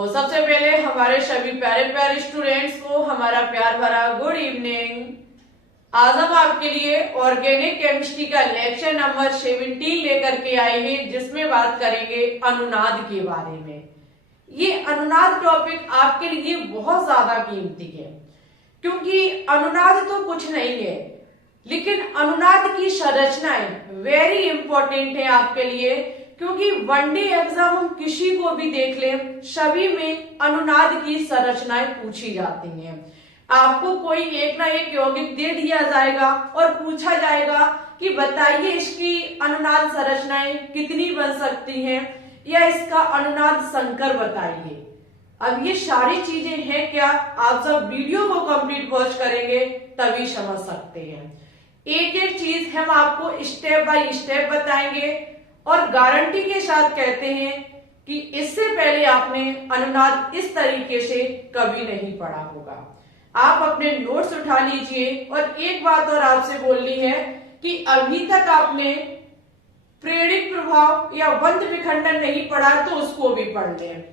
तो सबसे पहले हमारे सभी प्यारे प्यारे स्टूडेंट्स को हमारा प्यार भरा गुड इवनिंग। आज हम आपके लिए ऑर्गेनिक केमिस्ट्री का लेक्चर नंबर 17 लेकर के आए हैं, जिसमें बात करेंगे अनुनाद के बारे में। ये अनुनाद टॉपिक आपके लिए बहुत ज्यादा कीमती है, क्योंकि अनुनाद तो कुछ नहीं है, लेकिन अनुनाद की संरचनाएं वेरी इंपॉर्टेंट है आपके लिए। क्योंकि वनडे एग्जाम हम किसी को भी देख लें, सभी में अनुनाद की संरचनाएं पूछी जाती हैं। आपको कोई एक ना एक यौगिक दे दिया जाएगा और पूछा जाएगा कि बताइए इसकी अनुनाद संरचनाएं कितनी बन सकती हैं, या इसका अनुनाद संकर बताइए। अब ये सारी चीजें हैं क्या, आप सब वीडियो को कंप्लीट वॉच करेंगे तभी समझ सकते हैं। एक एक चीज हम आपको स्टेप बाय स्टेप बताएंगे और गारंटी के साथ कहते हैं कि इससे पहले आपने अनुनाद इस तरीके से कभी नहीं पढ़ा होगा। आप अपने नोट्स उठा लीजिए, और एक बात और आपसे बोलनी है कि अभी तक आपने प्रेरित प्रभाव या बंध विखंडन नहीं पढ़ा तो उसको भी पढ़ लें।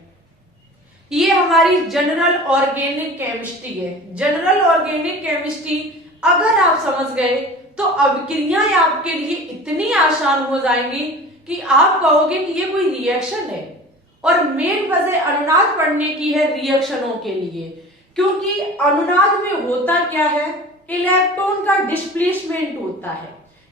ये हमारी जनरल ऑर्गेनिक केमिस्ट्री है। जनरल ऑर्गेनिक केमिस्ट्री अगर आप समझ गए तो अभिक्रियाएं आपके लिए इतनी आसान हो जाएंगी कि आप कहोगे कि ये कोई रिएक्शन है। और मेन वजह अनुनाद पढ़ने की है रिएक्शनों के लिए, क्योंकि अनुनाद में होता क्या है, इलेक्ट्रॉन का डिस्प्लेसमेंट होता है,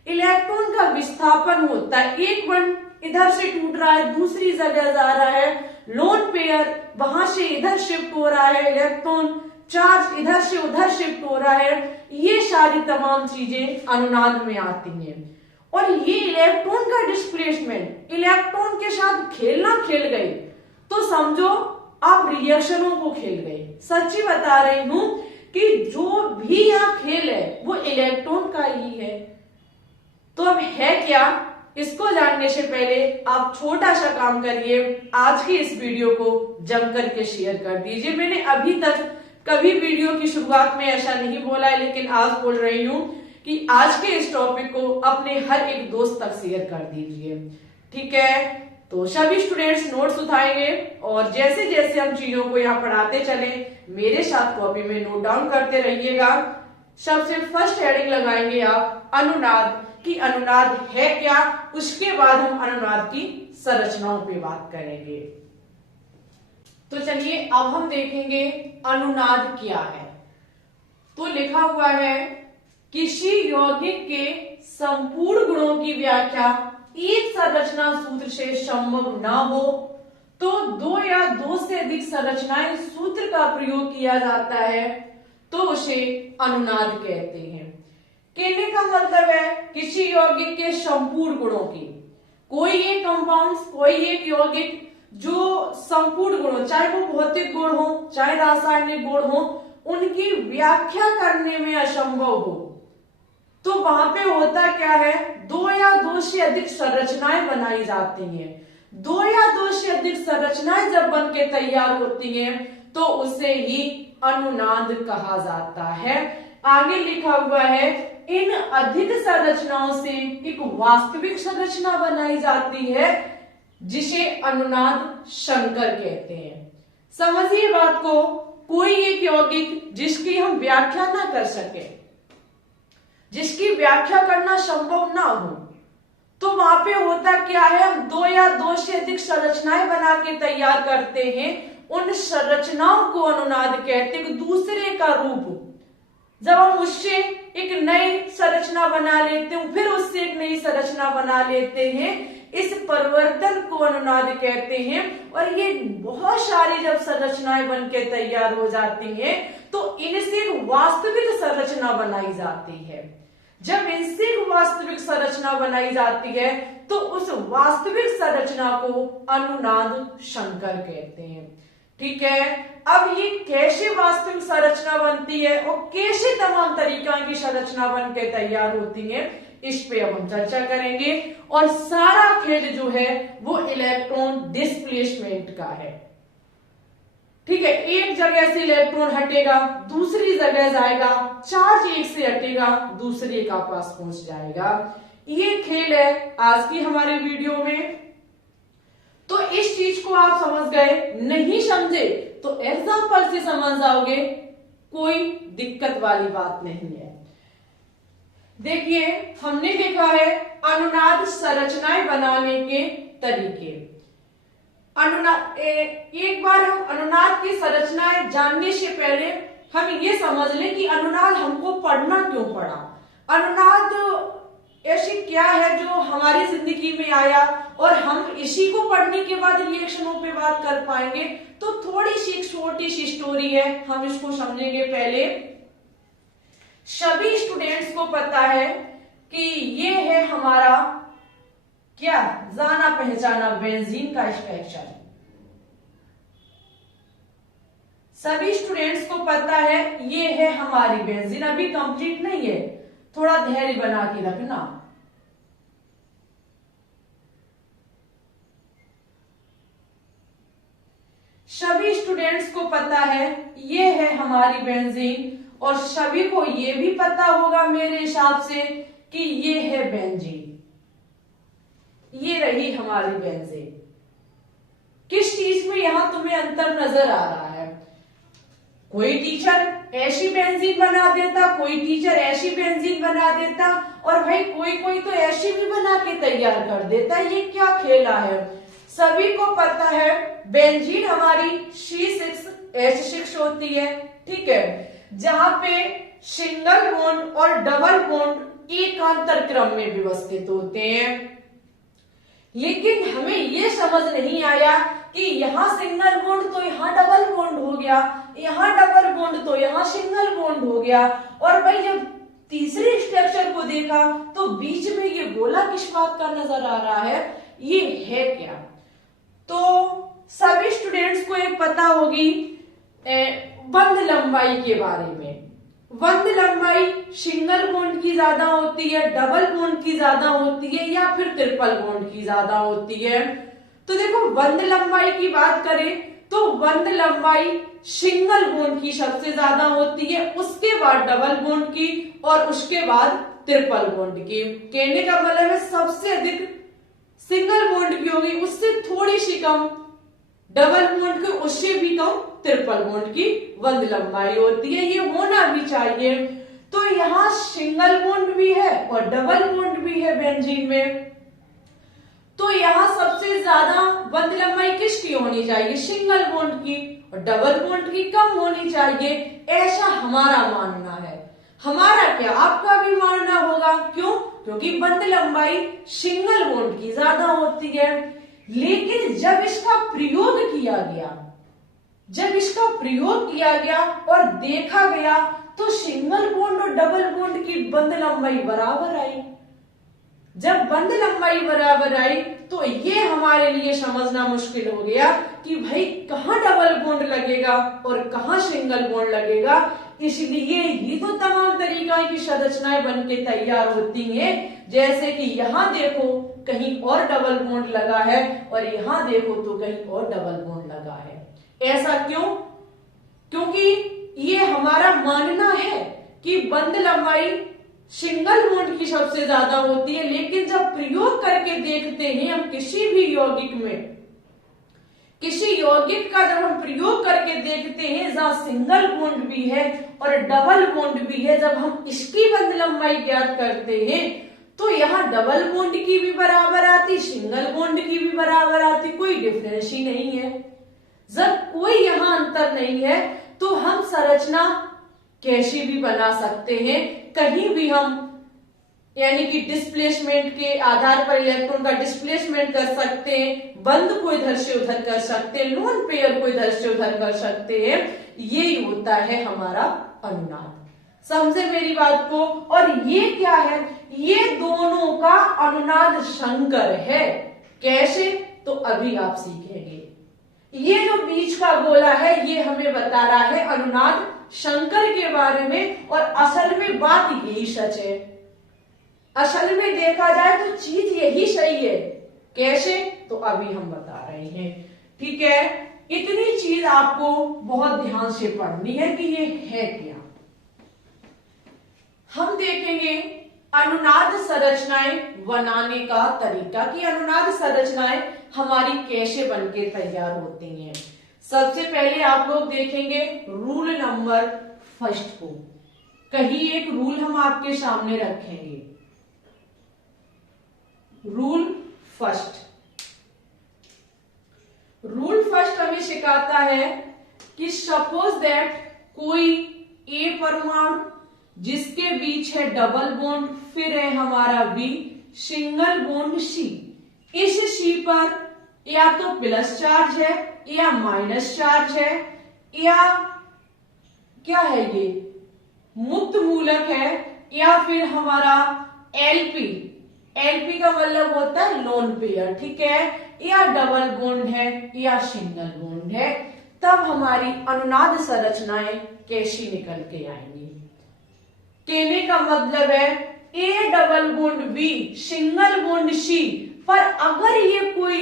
इलेक्ट्रॉन का विस्थापन होता है। एक बॉन्ड इधर से टूट रहा है, दूसरी जगह जा रहा है, लोन पेयर वहां से इधर शिफ्ट हो रहा है, इलेक्ट्रॉन चार्ज इधर से उधर शिफ्ट हो रहा है। ये सारी तमाम चीजें अनुनाद में आती हैं। और ये इलेक्ट्रॉन का डिस्प्लेसमेंट, इलेक्ट्रॉन के साथ खेलना खेल गए तो समझो आप रिएक्शनों को खेल गए। सच्ची बता रही हूं कि जो भी यहाँ खेल है वो इलेक्ट्रॉन का ही है। तो अब है क्या, इसको जानने से पहले आप छोटा सा काम करिए, आज की इस वीडियो को जम करके शेयर कर दीजिए। मैंने अभी तक कभी वीडियो की शुरुआत में ऐसा नहीं बोला है, लेकिन आज बोल रही हूं कि आज के इस टॉपिक को अपने हर एक दोस्त तक शेयर कर दीजिए, ठीक है। तो सभी स्टूडेंट्स नोट्स उठाएंगे और जैसे जैसे हम चीजों को यहाँ पढ़ाते चले मेरे साथ कॉपी में नोट डाउन करते रहिएगा। सबसे फर्स्ट हेडिंग लगाएंगे आप अनुनाद, कि अनुनाद है क्या, उसके बाद हम अनुनाद की संरचनाओं पे बात करेंगे। तो चलिए अब हम देखेंगे अनुनाद क्या है। तो लिखा हुआ है, किसी यौगिक के संपूर्ण गुणों की व्याख्या एक संरचना सूत्र से संभव ना हो तो दो या दो से अधिक संरचनाएं सूत्र का प्रयोग किया जाता है तो उसे अनुनाद कहते हैं। कहने का मतलब है किसी यौगिक के संपूर्ण गुणों की, कोई एक कंपाउंड, कोई एक यौगिक जो संपूर्ण गुणों, चाहे वो भौतिक गुण हो चाहे रासायनिक गुण हो, उनकी व्याख्या करने में असंभव हो तो वहां पे होता क्या है, दो या दो से अधिक संरचनाएं बनाई जाती हैं। दो या दो से अधिक संरचनाएं जब बन के तैयार होती हैं तो उसे ही अनुनाद कहा जाता है। आगे लिखा हुआ है, इन अधिक संरचनाओं से एक वास्तविक संरचना बनाई जाती है जिसे अनुनाद संकर कहते हैं। समझिए बात को, कोई एक यौगिक जिसकी हम व्याख्या ना कर सके, जिसकी व्याख्या करना संभव ना हो, तो वहां पे होता क्या है, हम दो या दो से अधिक संरचनाएं बना के तैयार करते हैं। उन संरचनाओं को अनुनाद कहते हैं। दूसरे का रूप, जब हम उससे एक नई संरचना बना लेते हैं, फिर उससे एक नई संरचना बना लेते हैं, इस परिवर्तन को अनुनाद कहते हैं। और ये बहुत सारी जब संरचनाएं बन के तैयार हो जाती हैं तो इनसे एक वास्तविक संरचना बनाई जाती है। जब इनसे एक वास्तविक संरचना बनाई जाती है तो उस वास्तविक संरचना को अनुनाद संकर कहते हैं, ठीक है। अब ये कैसे वास्तविक संरचना बनती है और कैसे तमाम तरीका की संरचना बन के तैयार होती है, इस पे अब हम चर्चा करेंगे। और सारा खेल जो है वो इलेक्ट्रॉन डिस्प्लेसमेंट का है, ठीक है। एक जगह से इलेक्ट्रॉन हटेगा दूसरी जगह जाएगा, चार्ज एक से हटेगा दूसरे का पास पहुंच जाएगा। ये खेल है आज की हमारे वीडियो में। तो इस चीज को आप समझ गए, नहीं समझे तो एग्जाम्पल से समझ जाओगे, कोई दिक्कत वाली बात नहीं है। देखिए हमने देखा है अनुनाद संरचनाएं बनाने के तरीके। अनुनाद एक बार हम अनुनाद की संरचनाएं जानने से पहले हम ये समझ लें कि अनुनाद हमको पढ़ना क्यों पड़ा। अनुनाद ऐसी क्या है जो हमारी जिंदगी में आया और हम इसी को पढ़ने के बाद रिएक्शनों पे बात कर पाएंगे। तो थोड़ी सी छोटी सी स्टोरी है, हम इसको समझेंगे। पहले सभी स्टूडेंट्स को पता है कि ये है हमारा क्या जाना पहचाना बेंजीन का स्ट्रक्चर। सभी स्टूडेंट्स को पता है ये है हमारी बेंजीन। अभी कंप्लीट नहीं है, थोड़ा धैर्य बना के रखना। सभी स्टूडेंट्स को पता है ये है हमारी बेंजीन, और सभी को ये भी पता होगा मेरे हिसाब से कि ये है बेंजीन। ये रही हमारी बेंजीन। किस चीज में यहां तुम्हें अंतर नजर आ रहा है? कोई टीचर ऐसी बेंजीन बना देता, कोई टीचर ऐसी बेंजीन बना देता, और भाई कोई कोई तो ऐसी भी बना के तैयार कर देता। ये क्या खेला है? सभी को पता है बेंजीन हमारी C6H6 होती है, ठीक है, जहां पे सिंगल बॉन्ड और डबल बॉन्ड एकांतर क्रम में व्यवस्थित होते हैं। लेकिन हमें यह समझ नहीं आया कि यहां सिंगल बॉन्ड तो यहां डबल बॉन्ड हो गया, यहां डबल बॉन्ड तो यहां सिंगल बॉन्ड हो गया, और भाई जब तीसरे स्ट्रक्चर को देखा तो बीच में ये गोला किस बात का नजर आ रहा है? ये है क्या? तो सभी स्टूडेंट्स को एक पता होगी बंध लंबाई के बारे में। बंध लंबाई सिंगल बॉन्ड की ज्यादा होती है, डबल बॉन्ड की ज्यादा होती है, या फिर ट्रिपल बॉन्ड की ज्यादा होती है? तो देखो बंध लंबाई की बात करें तो बंध लंबाई सिंगल बॉन्ड की सबसे ज्यादा होती है, उसके बाद डबल बॉन्ड की, और उसके बाद ट्रिपल बॉन्ड की। कहने का मतलब है सबसे अधिक सिंगल बॉन्ड की होगी, उससे थोड़ी सी कम डबल बॉन्ड की, उससे भी कम ट्रिपल बॉन्ड की बंध लंबाई होती है। ये होना भी चाहिए। तो यहां सिंगल बॉन्ड भी है और डबल बॉन्ड भी है बेंजीन में। तो यहां सबसे ज्यादा बंध लंबाई किसकी होनी चाहिए? सिंगल बॉन्ड की, और डबल बॉन्ड की कम होनी चाहिए, ऐसा हमारा मानना है। हमारा क्या, आपका भी मानना होगा। क्यों? क्योंकि बंध लंबाई सिंगल बॉन्ड की ज्यादा होती है। लेकिन जब इसका प्रयोग किया गया, और देखा गया तो सिंगल बॉन्ड और डबल बॉन्ड की बंध लंबाई बराबर आई। जब बंध लंबाई बराबर आई तो ये हमारे लिए समझना मुश्किल हो गया कि भाई कहां डबल बॉन्ड लगेगा और कहां सिंगल बॉन्ड लगेगा। इसलिए ही तो तमाम तरीका की संरचनाएं बन के तैयार होती हैं। जैसे कि यहाँ देखो कहीं और डबल बॉन्ड लगा है, और यहाँ देखो तो कहीं और डबल बॉन्ड लगा है। ऐसा क्यों? क्योंकि ये हमारा मानना है कि बंध लंबाई सिंगल बॉन्ड की सबसे ज्यादा होती है। लेकिन जब प्रयोग करके देखते हैं हम किसी भी यौगिक में, किसी यौगिक का जब हम प्रयोग करके देखते हैं जहां सिंगल बॉन्ड भी है और डबल बॉन्ड भी है, जब हम इसकी बंध लंबाई ज्ञात करते हैं तो यहाँ डबल बॉन्ड की भी बराबर आती, सिंगल बॉन्ड की भी बराबर आती, कोई डिफरेंस ही नहीं है। जब कोई यहाँ अंतर नहीं है तो हम संरचना कैसी भी बना सकते हैं, कहीं भी हम यानी कि डिस्प्लेसमेंट के आधार पर इलेक्ट्रॉन का डिस्प्लेसमेंट कर सकते हैं, बंद को इधर से उधर कर सकते हैं, लोन पेयर को इधर से उधर कर सकते हैं। यही होता है हमारा अनुनाद। समझे मेरी बात को? और ये क्या है? ये दोनों का अनुनाद संकर है। कैसे? तो अभी आप सीखेंगे। ये जो बीच का गोला है ये हमें बता रहा है अनुनाद संकर के बारे में, और असल में बात यही सच है। असल में देखा जाए तो चीज यही सही है। कैसे? तो अभी हम बता रहे हैं। ठीक है, इतनी चीज आपको बहुत ध्यान से पढ़नी है कि ये है क्या। हम देखेंगे अनुनाद संरचनाएं बनाने का तरीका, कि अनुनाद संरचनाएं हमारी कैसे बनके तैयार होती हैं। सबसे पहले आप लोग देखेंगे रूल नंबर फर्स्ट को। कहीं एक रूल हम आपके सामने रखेंगे। रूल फर्स्ट हमें सिखाता है कि सपोज दैट कोई ए परमाणु जिसके बीच है डबल बॉन्ड, फिर है हमारा बी सिंगल बॉन्ड सी। इस सी पर या तो प्लस चार्ज है या माइनस चार्ज है या क्या है ये मुक्त मूलक है, या फिर हमारा एलपी का मतलब होता है लोन पेयर, ठीक है, या डबल बॉन्ड है या सिंगल बॉन्ड है। तब हमारी अनुनाद संरचनाएं कैसी निकल के आएंगी। कहने का मतलब है A double bond B single bond C पर अगर ये कोई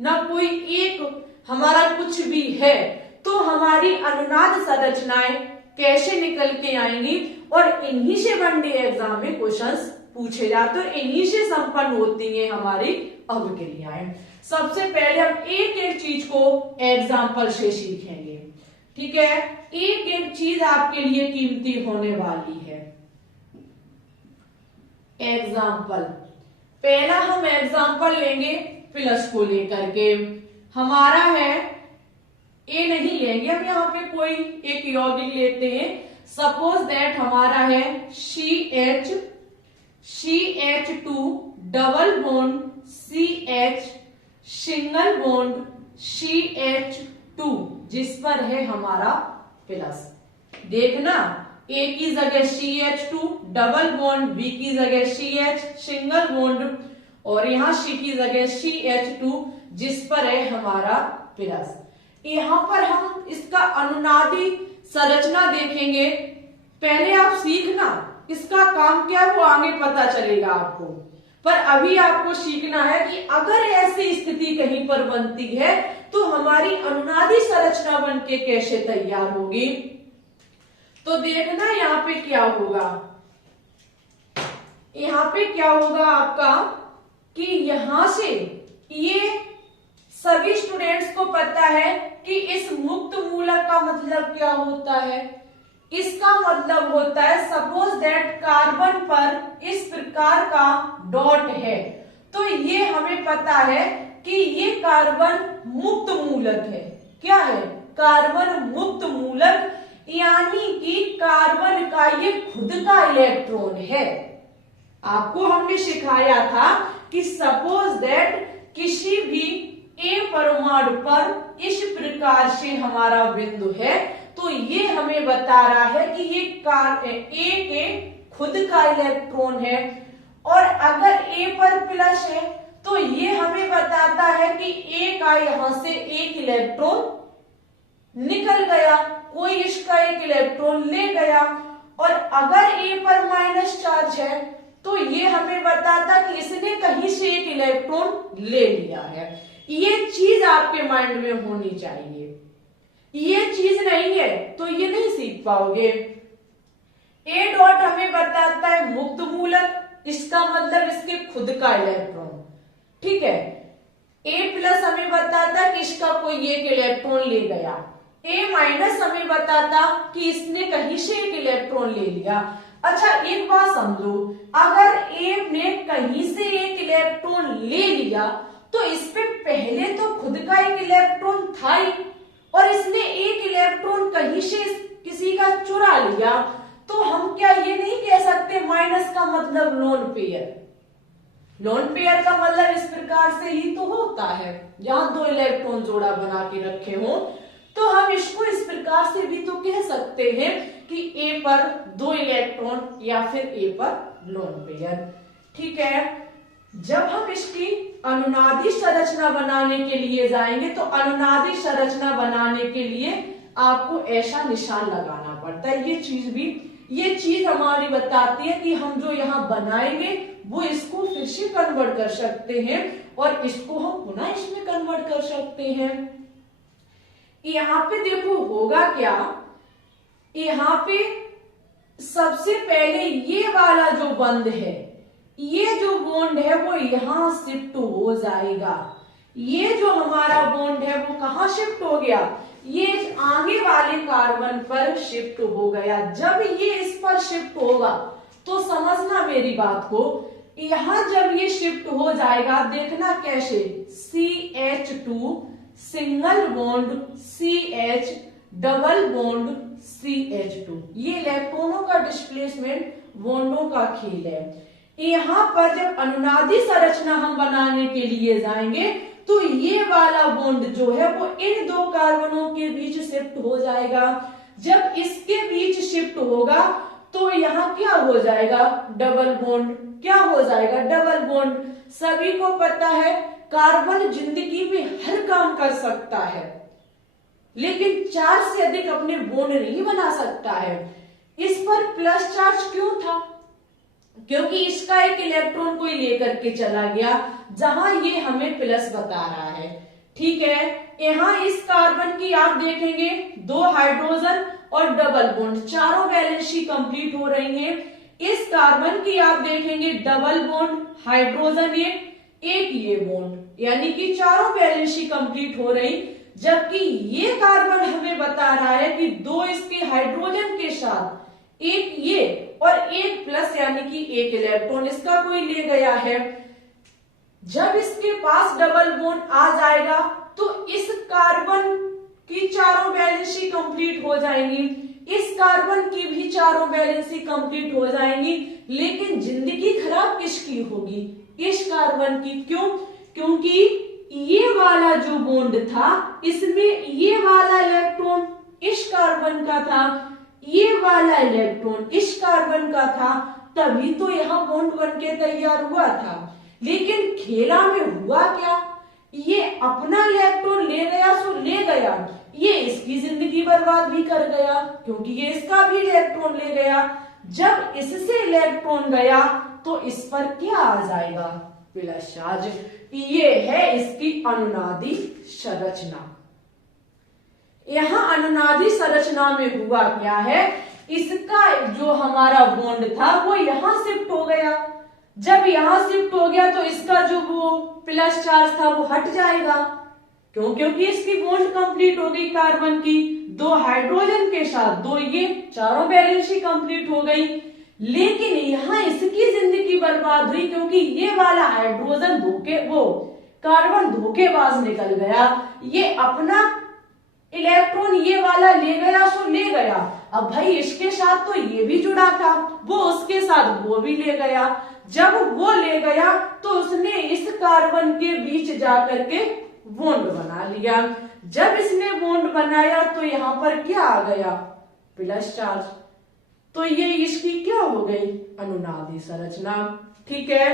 ना कोई एक हमारा कुछ भी है तो हमारी अनुनाद संरचनाएं कैसे निकल के आएंगी। और इन्हीं से वनडे एग्जाम में क्वेश्चंस पूछे जाते हैं, इन्हीं से संपन्न होती है हमारी अभिक्रियाएं। सबसे पहले हम एक एक चीज को एग्जाम्पल से सीखेंगे, ठीक है। एक एक चीज आपके लिए कीमती होने वाली है। एग्जाम्पल, पहला हम एग्जाम्पल लेंगे प्लस को लेकर के। हमारा है ए नहीं लेंगे हम, यहाँ पे कोई एक यौगिक लेते हैं। सपोज दैट हमारा है CH2 double bond CH single bond CH2 जिस पर है हमारा प्लस। देखना ए की जगह CH2 डबल बॉन्ड, बी की जगह CH सिंगल बॉन्ड और यहाँ C की जगह CH2 जिस पर है हमारा प्लस। यहाँ पर हम इसका अनुनादी संरचना देखेंगे। पहले आप सीखना इसका काम क्या है वो आगे पता चलेगा आपको, पर अभी आपको सीखना है कि अगर ऐसी स्थिति कहीं पर बनती है तो हमारी अनुनादी संरचना बनके कैसे तैयार होगी। तो देखना यहाँ पे क्या होगा, यहाँ पे क्या होगा आपका कि यहां से ये सभी स्टूडेंट्स को पता है कि इस मुक्त मूलक का मतलब क्या होता है। इसका मतलब होता है सपोज दैट कार्बन पर इस प्रकार का डॉट है तो ये हमें पता है कि ये कार्बन मुक्त मूलक है। क्या है? कार्बन मुक्त मूलक, यानी कि कार्बन का ये खुद का इलेक्ट्रॉन है। आपको हमने सिखाया था कि सपोज दैट किसी भी ए परमाणु पर इस प्रकार से हमारा बिंदु है तो ये हमें बता रहा है कि ये ए के खुद का इलेक्ट्रॉन है, और अगर ए पर प्लस है तो ये हमें बताता है कि ए का यहां से एक इलेक्ट्रॉन निकल गया, कोई इसका एक इलेक्ट्रॉन ले गया। और अगर ए पर माइनस चार्ज है तो ये हमें बताता कि इसने कहीं से एक इलेक्ट्रॉन ले लिया है। ये चीज आपके माइंड में होनी चाहिए। ये चीज नहीं है तो ये नहीं सीख पाओगे। ए डॉट हमें बताता है मुक्त मूलक, इसका मतलब इसके खुद का इलेक्ट्रॉन, ठीक है। ए प्लस हमें बताता है कि इसका कोई एक इलेक्ट्रॉन ले गया। ए माइनस हमें बताता कि इसने कहीं से एक इलेक्ट्रॉन ले लिया। अच्छा एक बात समझो, अगर ए ने कहीं से एक इलेक्ट्रॉन ले लिया तो इस पे पहले तो खुद का एक इलेक्ट्रॉन था ही, और इसने एक इलेक्ट्रॉन कहीं से किसी का चुरा लिया, तो हम क्या ये नहीं कह सकते माइनस का मतलब लोन पेयर। लोन पेयर का मतलब इस प्रकार से ही तो होता है, जहां दो इलेक्ट्रॉन जोड़ा बना के रखे हो। तो हम इसको इस प्रकार से भी तो कह सकते हैं कि ए पर दो इलेक्ट्रॉन या फिर ए पर लोन पेयर, ठीक है। जब हम इसकी अनुनादी संरचना बनाने के लिए जाएंगे तो अनुनादी संरचना बनाने के लिए आपको ऐसा निशान लगाना पड़ता है। ये चीज हमारी बताती है कि हम जो यहाँ बनाएंगे वो इसको फिर से कन्वर्ट कर सकते हैं और इसको हम पुनः इसमें कन्वर्ट कर सकते हैं। यहाँ पे देखो होगा क्या, यहाँ पे सबसे पहले ये वाला जो बंद है ये जो बॉन्ड है वो यहां शिफ्ट हो जाएगा। ये जो हमारा बॉन्ड है वो कहां शिफ्ट हो गया, ये आगे वाले कार्बन पर शिफ्ट हो गया। जब ये इस पर शिफ्ट होगा तो समझना मेरी बात को, यहां जब ये शिफ्ट हो जाएगा देखना कैसे, CH2 single bond CH double bond CH2, ये इलेक्ट्रॉनों का डिस्प्लेसमेंट बॉन्डों का खेल है। यहां पर जब अनुनादी संरचना हम बनाने के लिए जाएंगे तो ये वाला बॉन्ड जो है वो इन दो कार्बनों के बीच शिफ्ट हो जाएगा। जब इसके बीच शिफ्ट होगा तो यहाँ क्या हो जाएगा, डबल बॉन्ड। क्या हो जाएगा, डबल बॉन्ड। सभी को पता है कार्बन जिंदगी में हर काम कर सकता है, लेकिन 4 से अधिक अपने बॉन्ड नहीं बना सकता है। इस पर प्लस चार्ज क्यों था, क्योंकि इसका एक इलेक्ट्रॉन कोई लेकर के चला गया, जहां ये हमें प्लस बता रहा है। ठीक है, यहाँ इस कार्बन की आप देखेंगे 2 हाइड्रोजन और डबल बॉन्ड, चारों वैलेंसी कंप्लीट हो रही है। इस कार्बन की आप देखेंगे डबल बॉन्ड, हाइड्रोजन एक ये बॉन्ड, यानी कि चारों वैलेंसी कंप्लीट हो रही। जबकि ये कार्बन हमें बता रहा है कि 2 इसके हाइड्रोजन के साथ एक ये और एक प्लस, यानी कि एक इलेक्ट्रॉन इसका कोई ले गया है। जब इसके पास डबल बॉन्ड आ जाएगा तो इस कार्बन की चारों वैलेंसी कंप्लीट हो जाएंगी, इस कार्बन की भी चारों वैलेंसी कंप्लीट हो जाएंगी, लेकिन जिंदगी खराब किसकी होगी, इस कार्बन की। क्यों, क्योंकि ये वाला जो बॉन्ड था इसमें ये वाला इलेक्ट्रॉन इस कार्बन का था, ये वाला इलेक्ट्रॉन इस कार्बन का था, तभी तो यहां बॉन्ड बनके तैयार हुआ था। लेकिन खेला में हुआ क्या, ये अपना इलेक्ट्रॉन ले गया सो ले गया, ये इसकी जिंदगी बर्बाद भी कर गया, क्योंकि ये इसका भी इलेक्ट्रॉन ले गया। जब इससे इलेक्ट्रॉन गया तो इस पर क्या आ जाएगा, प्लस चार्ज। ये है इसकी अनुनादी संरचना। यहाँ अनुनादी संरचना में हुआ क्या है, इसका जो हमारा बॉन्ड था वो यहां शिफ्ट हो गया। जब यहां शिफ्ट हो गया तो इसका जो वो प्लस चार्ज था वो हट जाएगा। क्यों, क्योंकि इसकी बॉन्ड कंप्लीट हो गई कार्बन की 2 हाइड्रोजन के साथ 2 ये, चारों वैलेंसी कंप्लीट हो गई। लेकिन यहाँ इसकी जिंदगी बर्बाद हुई, क्योंकि ये वाला हाइड्रोजन कार्बन धोखेबाज निकल गया। ये अपना इलेक्ट्रॉन ये वाला ले गया सो ले गया। अब भाई इसके साथ तो ये भी जुड़ा था, वो उसके साथ वो भी ले गया। जब वो ले गया तो उसने इस कार्बन के बीच जाकर के बॉन्ड बना लिया। जब इसने बॉन्ड बनाया तो यहाँ पर क्या आ गया, प्लस चार्ज। तो ये इसकी क्या हो गई, अनुनादी संरचना। ठीक है,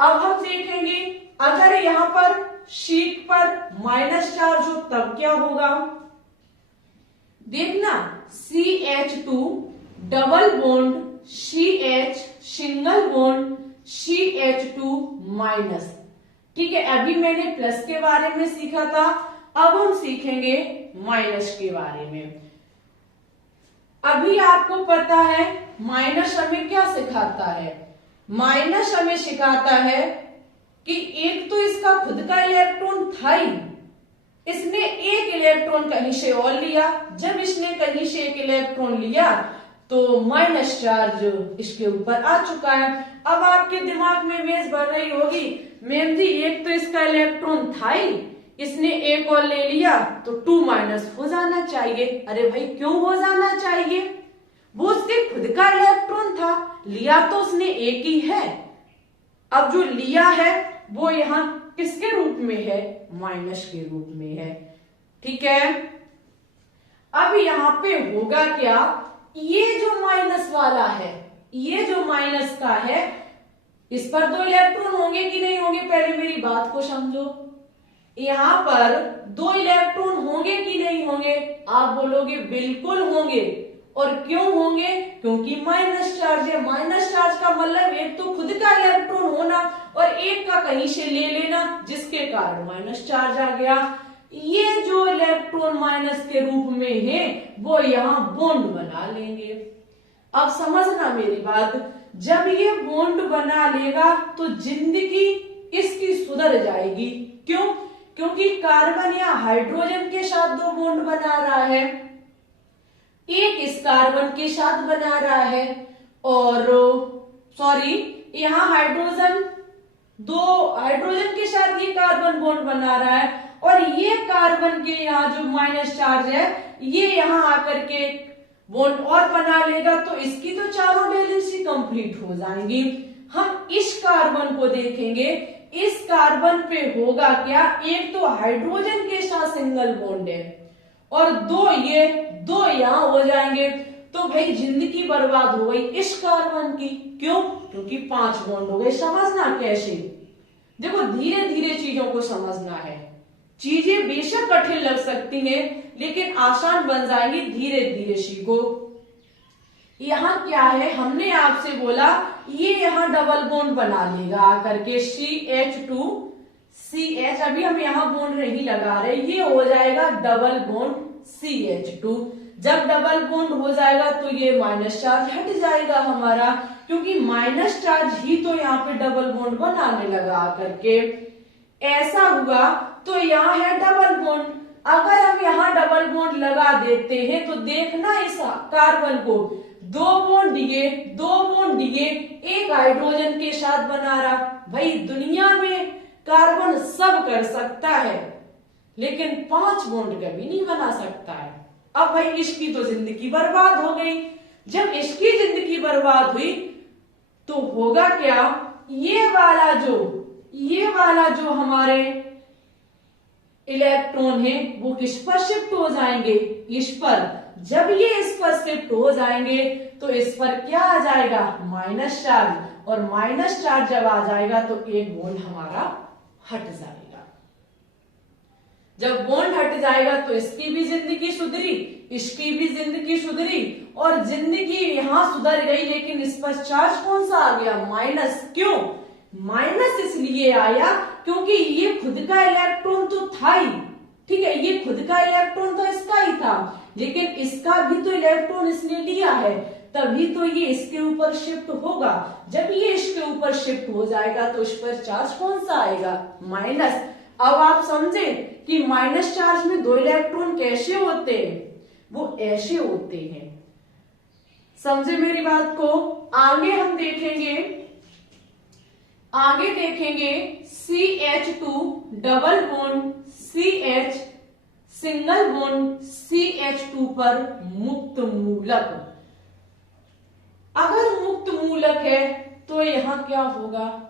अब हम देखेंगे अगर यहाँ पर शीट पर माइनस चार्ज हो तब क्या होगा। देखना, CH2 double bond CH single bond CH2 minus. ठीक है, अभी मैंने प्लस के बारे में सीखा था, अब हम सीखेंगे माइनस के बारे में। अभी आपको पता है माइनस हमें क्या सिखाता है, माइनस हमें सिखाता है कि एक तो इसका खुद का इलेक्ट्रॉन था ही, इसने एक इलेक्ट्रॉन कहीं से और लिया। जब इसने कहीं से एक इलेक्ट्रॉन लिया तो माइनस चार्ज इसके ऊपर आ चुका है। अब आपके दिमाग में मेज बढ़ रही होगी, मैम जी एक तो इसका इलेक्ट्रॉन था ही, इसने एक और ले लिया तो 2 माइनस हो जाना चाहिए। अरे भाई क्यों हो जाना चाहिए, वो उसके खुद का इलेक्ट्रॉन था, लिया तो उसने एक ही है। अब जो लिया है वो यहाँ किसके रूप में है, माइनस के रूप में है। ठीक है, अब यहाँ पे होगा क्या, ये जो माइनस वाला है, ये जो माइनस का है, इस पर 2 इलेक्ट्रॉन होंगे कि नहीं होंगे, पहले मेरी बात को समझो। यहाँ पर 2 इलेक्ट्रॉन होंगे कि नहीं होंगे, आप बोलोगे बिल्कुल होंगे। और क्यों होंगे, क्योंकि माइनस चार्ज है। माइनस चार्ज का मतलब एक तो खुद का इलेक्ट्रॉन होना और एक का कहीं से ले लेना, जिसके कारण माइनस चार्ज आ गया। ये जो इलेक्ट्रॉन माइनस के रूप में है वो यहाँ बॉन्ड बना लेंगे। अब समझना मेरी बात, जब ये बॉन्ड बना लेगा तो जिंदगी इसकी सुधर जाएगी। क्यों? क्योंकि कार्बन या हाइड्रोजन के साथ दो बॉन्ड बना रहा है, एक इस कार्बन के साथ बना रहा है, और सॉरी यहाँ दो हाइड्रोजन के साथ ये कार्बन बॉन्ड बना रहा है, और ये कार्बन के यहाँ जो माइनस चार्ज है ये यहाँ आकर के बॉन्ड और बना लेगा, तो इसकी तो चारों वैलेंसी कंप्लीट हो जाएंगी। हम इस कार्बन को देखेंगे, इस कार्बन पे होगा क्या, एक तो हाइड्रोजन के साथ सिंगल बॉन्ड है और दो यहाँ हो जाएंगे, तो भाई जिंदगी बर्बाद हो गई इस कार्बन की। क्यों? क्योंकि 5 बॉन्ड हो गए। समझना कैसे? देखो धीरे धीरे चीजों को समझना है, चीजें बेशक कठिन लग सकती हैं लेकिन आसान बन जाएंगी, धीरे धीरे सीखो। यहाँ क्या है, हमने आपसे बोला ये यहाँ डबल बॉन्ड बना लेगा आकर के CH2CH, अभी हम यहाँ बॉन्ड नहीं लगा रहे, ये हो जाएगा डबल बॉन्ड CH2। जब डबल बॉन्ड हो जाएगा तो ये माइनस चार्ज हट जाएगा हमारा, क्योंकि माइनस चार्ज ही तो यहाँ पे डबल बॉन्ड बनाने लगा आकर के। ऐसा हुआ तो यहाँ है डबल बॉन्ड, अगर हम यहाँ डबल बॉन्ड लगा देते हैं तो देखना इस कार्बन को दो बॉन्ड दिए, एक हाइड्रोजन के साथ बना रहा। भाई दुनिया में कार्बन सब कर सकता है लेकिन 5 बॉन्ड कभी नहीं बना सकता है। अब भाई इसकी तो जिंदगी बर्बाद हो गई। जब इसकी जिंदगी बर्बाद हुई तो होगा क्या, ये वाला जो हमारे इलेक्ट्रॉन है वो किस पर शिफ्ट हो जाएंगे, इस पर। जब ये इस पर शिफ्ट हो जाएंगे तो इस पर क्या आ जाएगा, माइनस चार्ज, और माइनस चार्ज जब आ जाएगा तो एक बॉन्ड हमारा हट जाएगा। जब बॉन्ड हट जाएगा तो इसकी भी जिंदगी सुधरी, इसकी भी जिंदगी सुधरी, और जिंदगी यहां सुधर गई लेकिन इस पर चार्ज कौन सा आ गया, माइनस। क्यों माइनस? इसलिए आया क्योंकि ये खुद का इलेक्ट्रॉन तो था ही, ठीक है, ये खुद का इलेक्ट्रॉन तो इसका ही था, लेकिन इसका भी तो इलेक्ट्रॉन इसने लिया है, तभी तो ये इसके ऊपर शिफ्ट होगा। जब ये इसके ऊपर शिफ्ट हो जाएगा तो इस पर चार्ज कौन सा आएगा, माइनस। अब आप समझे कि माइनस चार्ज में 2 इलेक्ट्रॉन कैसे होते हैं, वो ऐसे होते हैं। समझे मेरी बात को? आगे हम देखेंगे, CH2 double bond CH single bond CH2 पर मुक्त मूलक। अगर मुक्त मूलक है तो यहां क्या होगा,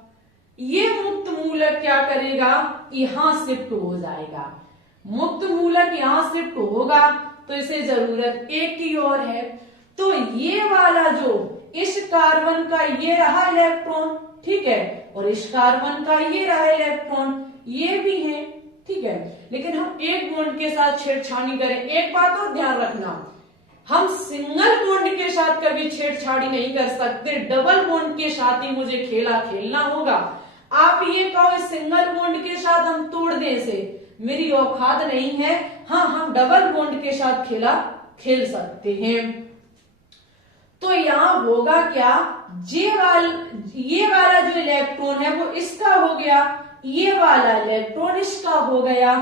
ये मुक्त मूलक क्या करेगा, यहां शिफ्ट हो जाएगा। मुक्त मूलक यहां शिफ्ट होगा तो इसे जरूरत एक की और है, तो ये वाला जो इस कार्बन का ये रहा इलेक्ट्रॉन, ठीक है, और इस कार्बन का ये रहा इलेक्ट्रॉन, ये भी है, ठीक है, लेकिन हम एक बॉन्ड के साथ छेड़छाड़ी करें। एक बात और ध्यान रखना, हम सिंगल बॉन्ड के साथ कभी छेड़छाड़ी नहीं कर सकते, डबल बॉन्ड के साथ ही मुझे खेलना होगा। आप ये कहो सिंगल बॉन्ड के साथ हम तोड़ दें इसे, मेरी औकात नहीं है। हाँ, हम डबल बॉन्ड के साथ खेल सकते हैं। तो यहाँ होगा क्या, ये वाला जो इलेक्ट्रॉन है वो इसका हो गया, ये वाला इलेक्ट्रॉन इसका हो गया।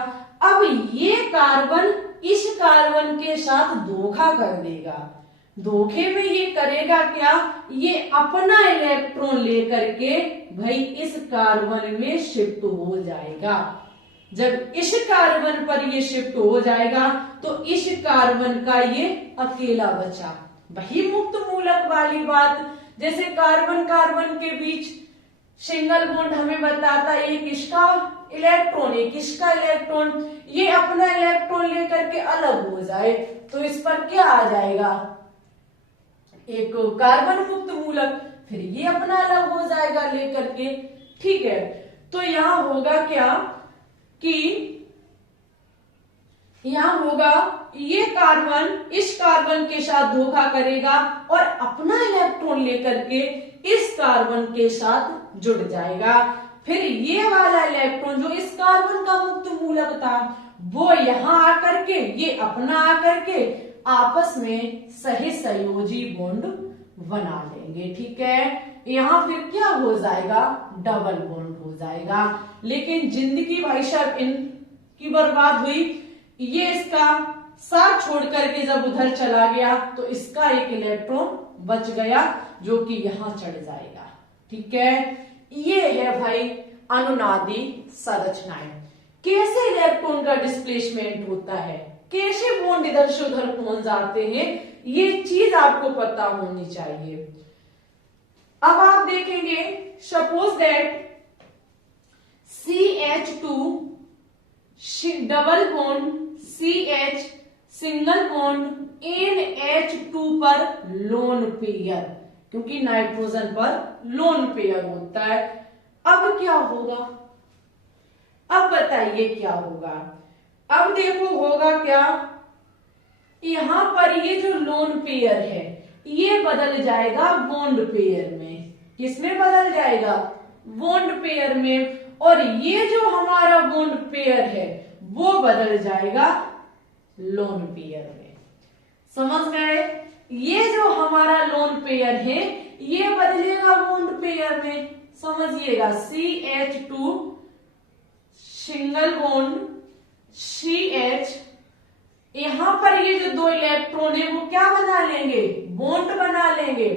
अब ये कार्बन इस कार्बन के साथ धोखा कर देगा। धोखे में ये करेगा क्या, ये अपना इलेक्ट्रॉन लेकर के भाई इस कार्बन में शिफ्ट हो जाएगा। जब इस कार्बन पर ये शिफ्ट हो जाएगा तो इस कार्बन का ये अकेला बचा। वही मुक्त मूलक वाली बात, जैसे कार्बन के बीच सिंगल बॉन्ड हमें बताता है एक इसका इलेक्ट्रॉन, एक इसका इलेक्ट्रॉन, ये अपना इलेक्ट्रॉन लेकर के अलग हो जाए तो इस पर क्या आ जाएगा, एक कार्बन मुक्त मूलक, फिर ये अपना अलग हो जाएगा लेकर के, ठीक है। तो यहां होगा क्या कि यहां होगा ये कार्बन इस कार्बन के साथ धोखा करेगा और अपना इलेक्ट्रॉन लेकर के इस कार्बन के साथ जुड़ जाएगा। फिर ये वाला इलेक्ट्रॉन जो इस कार्बन का मुक्त मूलक था वो यहां आकर के, ये अपना आकर के आपस में सही संयोजी बॉन्ड बना लेंगे। ठीक है, यहाँ फिर क्या हो जाएगा, डबल बॉन्ड हो जाएगा। लेकिन जिंदगी भाई साहब इनकी बर्बाद हुई। ये इसका साथ छोड़ करके जब उधर चला गया तो इसका एक इलेक्ट्रॉन बच गया जो कि यहां चढ़ जाएगा। ठीक है, ये है भाई अनुनादी संरचनाएं। कैसे इलेक्ट्रॉन का डिस्प्लेसमेंट होता है, कैसे बॉन्ड इधर से उधर पहुंच जाते हैं, ये चीज आपको पता होनी चाहिए। अब आप देखेंगे suppose that CH2 double bond CH single bond NH2 पर लोन पेयर, क्योंकि नाइट्रोजन पर लोन पेयर होता है। अब क्या होगा, अब बताइए क्या होगा। अब देखो होगा क्या, यहां पर ये जो लोन पेयर है ये बदल जाएगा बॉन्ड पेयर में। किसमें बदल जाएगा, बॉन्ड पेयर में। और ये जो हमारा बॉन्ड पेयर है वो बदल जाएगा लोन पेयर में। समझ गए, ये जो हमारा लोन पेयर है ये बदलेगा बॉन्ड पेयर में। समझिएगा, CH2 सिंगल बॉन्ड CH, यहां पर ये जो दो इलेक्ट्रॉन है वो क्या बना लेंगे, बॉन्ड बना लेंगे,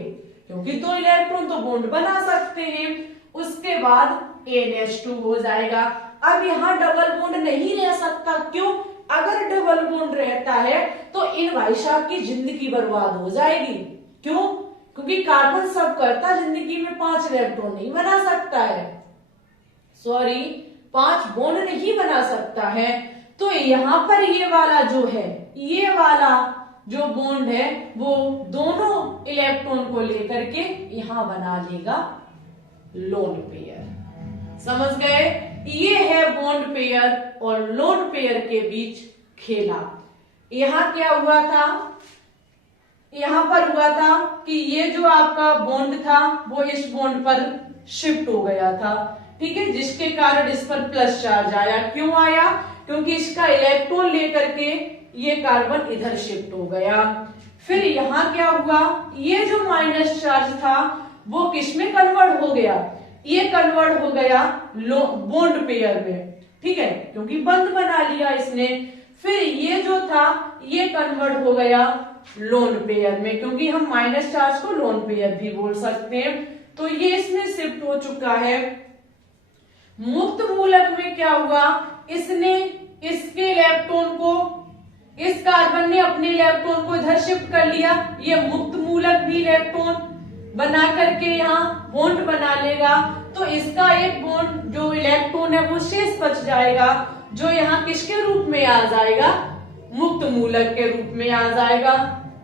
क्योंकि दो इलेक्ट्रॉन तो बॉन्ड बना सकते हैं। उसके बाद NH2 हो जाएगा। अब यहाँ डबल बॉन्ड नहीं रह सकता, क्यों, अगर डबल बॉन्ड रहता है तो इन भाई साहब की जिंदगी बर्बाद हो जाएगी। क्यों, क्योंकि कार्बन सब करता, जिंदगी में 5 इलेक्ट्रॉन नहीं बना सकता है, सॉरी 5 बॉन्ड नहीं बना सकता है। तो यहाँ पर ये वाला जो है, ये वाला जो बॉन्ड है वो दोनों इलेक्ट्रॉन को लेकर के यहां बना लेगा लोन पेयर। समझ गए, ये है बॉन्ड पेयर और लोन पेयर के बीच खेला। यहां क्या हुआ था, यहां पर हुआ था कि ये जो आपका बॉन्ड था वो इस बॉन्ड पर शिफ्ट हो गया था। ठीक है, जिसके कारण इस पर प्लस चार्ज आया। क्यों आया, क्योंकि इसका इलेक्ट्रॉन लेकर के ये कार्बन इधर शिफ्ट हो गया। फिर यहां क्या हुआ, ये जो माइनस चार्ज था वो किसमें कन्वर्ट हो गया, ये कन्वर्ट हो गया बॉन्ड पेयर में। ठीक है, क्योंकि बंद बना लिया इसने। फिर ये जो था ये कन्वर्ट हो गया लोन पेयर में, क्योंकि हम माइनस चार्ज को लोन पेयर भी बोल सकते हैं। तो ये इसमें शिफ्ट हो चुका है। मुक्त मूलक में क्या हुआ, इसने इसके इलेक्ट्रॉन को, इस कार्बन ने अपने इलेक्ट्रॉन को इधर शिफ्ट कर लिया। ये मुक्त मूलक भी इलेक्ट्रॉन बना करके यहाँ बॉन्ड बना लेगा। तो इसका एक बॉन्ड जो इलेक्ट्रॉन है वो शेष बच जाएगा, जो यहाँ किसके रूप में आ जाएगा, मुक्त मूलक के रूप में आ जाएगा।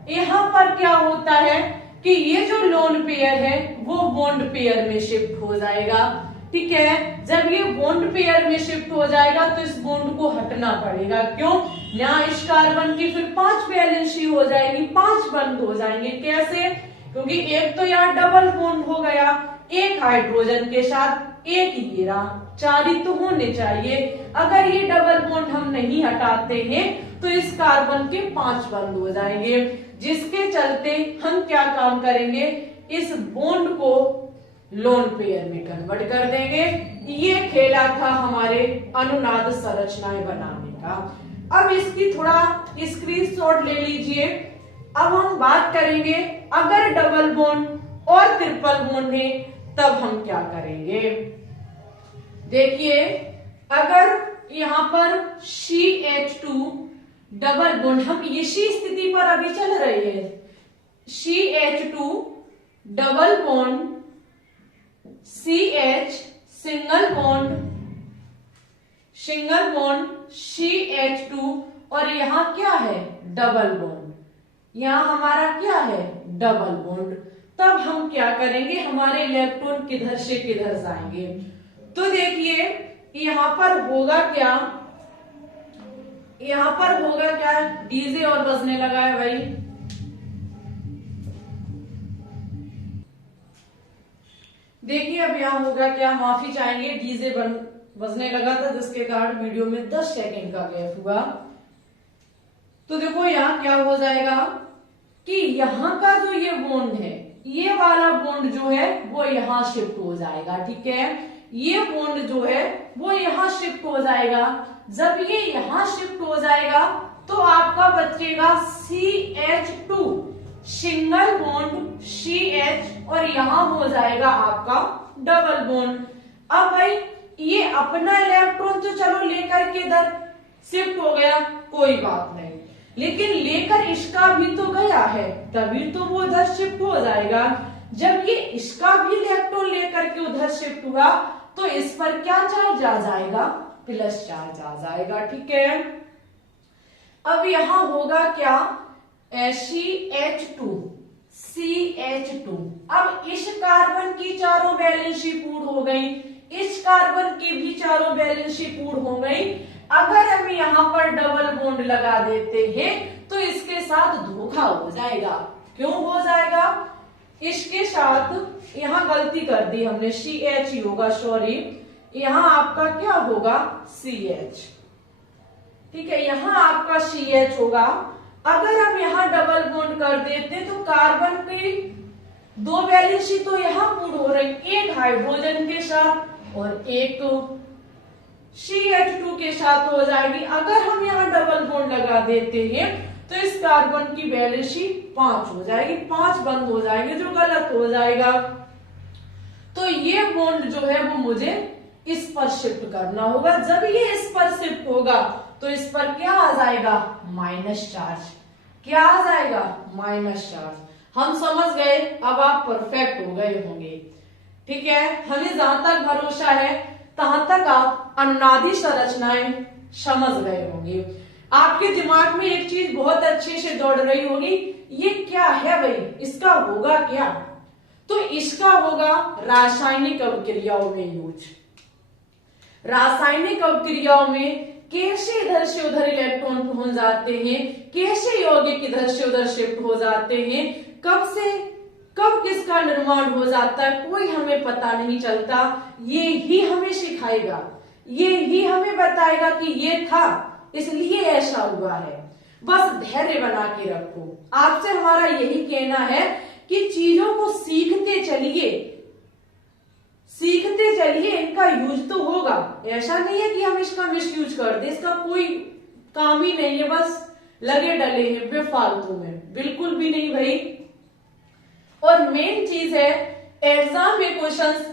यहाँ पर क्या होता है कि ये जो लोन पेयर है वो बॉन्ड पेयर में शिफ्ट हो जाएगा। ठीक है, जब ये बॉन्ड पेयर में शिफ्ट हो जाएगा तो इस बॉन्ड को हटना पड़ेगा। क्यों, यहाँ इस कार्बन की फिर 5 वैलेंसी हो जाएगी, 5 बंद हो जाएंगे। कैसे, क्योंकि एक तो यहाँ डबल बॉन्ड हो गया, एक हाइड्रोजन के साथ एक हीरा, 4 ही तो होने चाहिए। अगर ये डबल बॉन्ड हम नहीं हटाते हैं तो इस कार्बन के 5 बंद हो जाएंगे, जिसके चलते हम क्या काम करेंगे, इस बॉन्ड को लोन पेयर में कन्वर्ट कर देंगे। ये खेला था हमारे अनुनाद संरचनाएं बनाने का। अब इसकी थोड़ा स्क्रीनशॉट ले लीजिए। अब हम बात करेंगे अगर डबल बॉन्ड और ट्रिपल बॉन्ड है तब हम क्या करेंगे। देखिए, अगर यहाँ पर CH2 डबल बॉन्ड, हम इसी स्थिति पर अभी चल रहे हैं, CH2 double bond CH single bond CH2 और यहाँ क्या है, डबल बॉन्ड, यहाँ हमारा क्या है, डबल बॉन्ड। तब हम क्या करेंगे, हमारे इलेक्ट्रॉन किधर से किधर जाएंगे। तो देखिए यहाँ पर होगा क्या, यहाँ पर होगा क्या, डीजे और बजने लगा है भाई। देखिए अब यहाँ होगा क्या, माफी चाहेंगे, डीजे बजने लगा था जिसके कारण वीडियो में 10 सेकंड का गैप हुआ। तो देखो यहाँ क्या हो जाएगा कि यहाँ का जो ये बॉन्ड है ये वाला बॉन्ड जो है वो यहां शिफ्ट हो जाएगा, ठीक है। ये बॉन्ड जो है वो यहां शिफ्ट हो जाएगा। जब ये यहां शिफ्ट हो जाएगा तो आपका बचेगा CH2 सिंगल बॉन्ड CH, और यहां हो जाएगा आपका डबल बॉन्ड। अब भाई ये अपना इलेक्ट्रॉन तो चलो लेकर के इधर शिफ्ट हो गया, कोई बात नहीं, लेकिन लेकर इसका भी तो गया है, तभी तो वो उधर शिफ्ट हो जाएगा। जब ये इसका भी इलेक्ट्रॉन लेकर के उधर शिफ्ट हुआ तो इस पर क्या चार्ज आ जाएगा, प्लस चार्ज आ जाएगा, ठीक है। अब यहां होगा क्या, CH2। अब इस कार्बन की चारों वैलेंसी पूर्ण हो गई, इस कार्बन की भी चारों वैलेंसी पूर्ण हो गई। अगर हम यहाँ पर डबल बॉन्ड लगा देते हैं तो इसके साथ धोखा हो जाएगा। क्यों हो जाएगा, इसके साथ यहाँ गलती कर दी हमने, CH ही होगा, सॉरी, यहाँ आपका क्या होगा CH, ठीक है, यहाँ आपका CH होगा। अगर हम यहाँ डबल बॉन्ड कर देते तो कार्बन की दो वैलेंसी तो यहाँ पूर्ण हो रही, एक हाइड्रोजन के साथ और एक CH2 के साथ हो जाएगी। अगर हम यहाँ डबल बॉन्ड लगा देते हैं तो इस कार्बन की वैलेंसी 5 हो जाएगी, 5 बंद हो जाएंगे, जो गलत हो जाएगा। तो ये बॉन्ड जो है वो मुझे इस पर शिफ्ट करना होगा। जब ये इस पर शिफ्ट होगा तो इस पर क्या आ जाएगा, माइनस चार्ज। क्या आ जाएगा, माइनस चार्ज। हम समझ गए, अब आप परफेक्ट हो गए होंगे, ठीक है। हमें जहां तक भरोसा है तहां तक आप अनुनादी संरचनाएं समझ गए होंगे। आपके दिमाग में एक चीज बहुत अच्छे से दौड़ रही होगी, ये क्या है भाई, इसका होगा क्या, तो इसका होगा रासायनिक अभिक्रियाओं में यूज। रासायनिक अभिक्रियाओं में कैसे इधर से उधर इलेक्ट्रॉन पहुंच जाते हैं, कैसे यौगिक इधर से उधर शिफ्ट हो जाते हैं, कब से कब किसका निर्माण हो जाता है कोई हमें पता नहीं चलता। ये ही हमें सिखाएगा, ये ही हमें बताएगा कि ये था इसलिए ऐसा हुआ है। बस धैर्य बना के रखो। आपसे हमारा यही कहना है कि चीजों को सीखते चलिए, सीखते चलिए, इनका यूज तो होगा। ऐसा नहीं है कि हम इसका मिस यूज कर दें, इसका कोई काम ही नहीं है, बस लगे डले हैं बेफालतू में, बिल्कुल भी नहीं भाई। और मेन चीज है, एग्जाम में क्वेश्चंस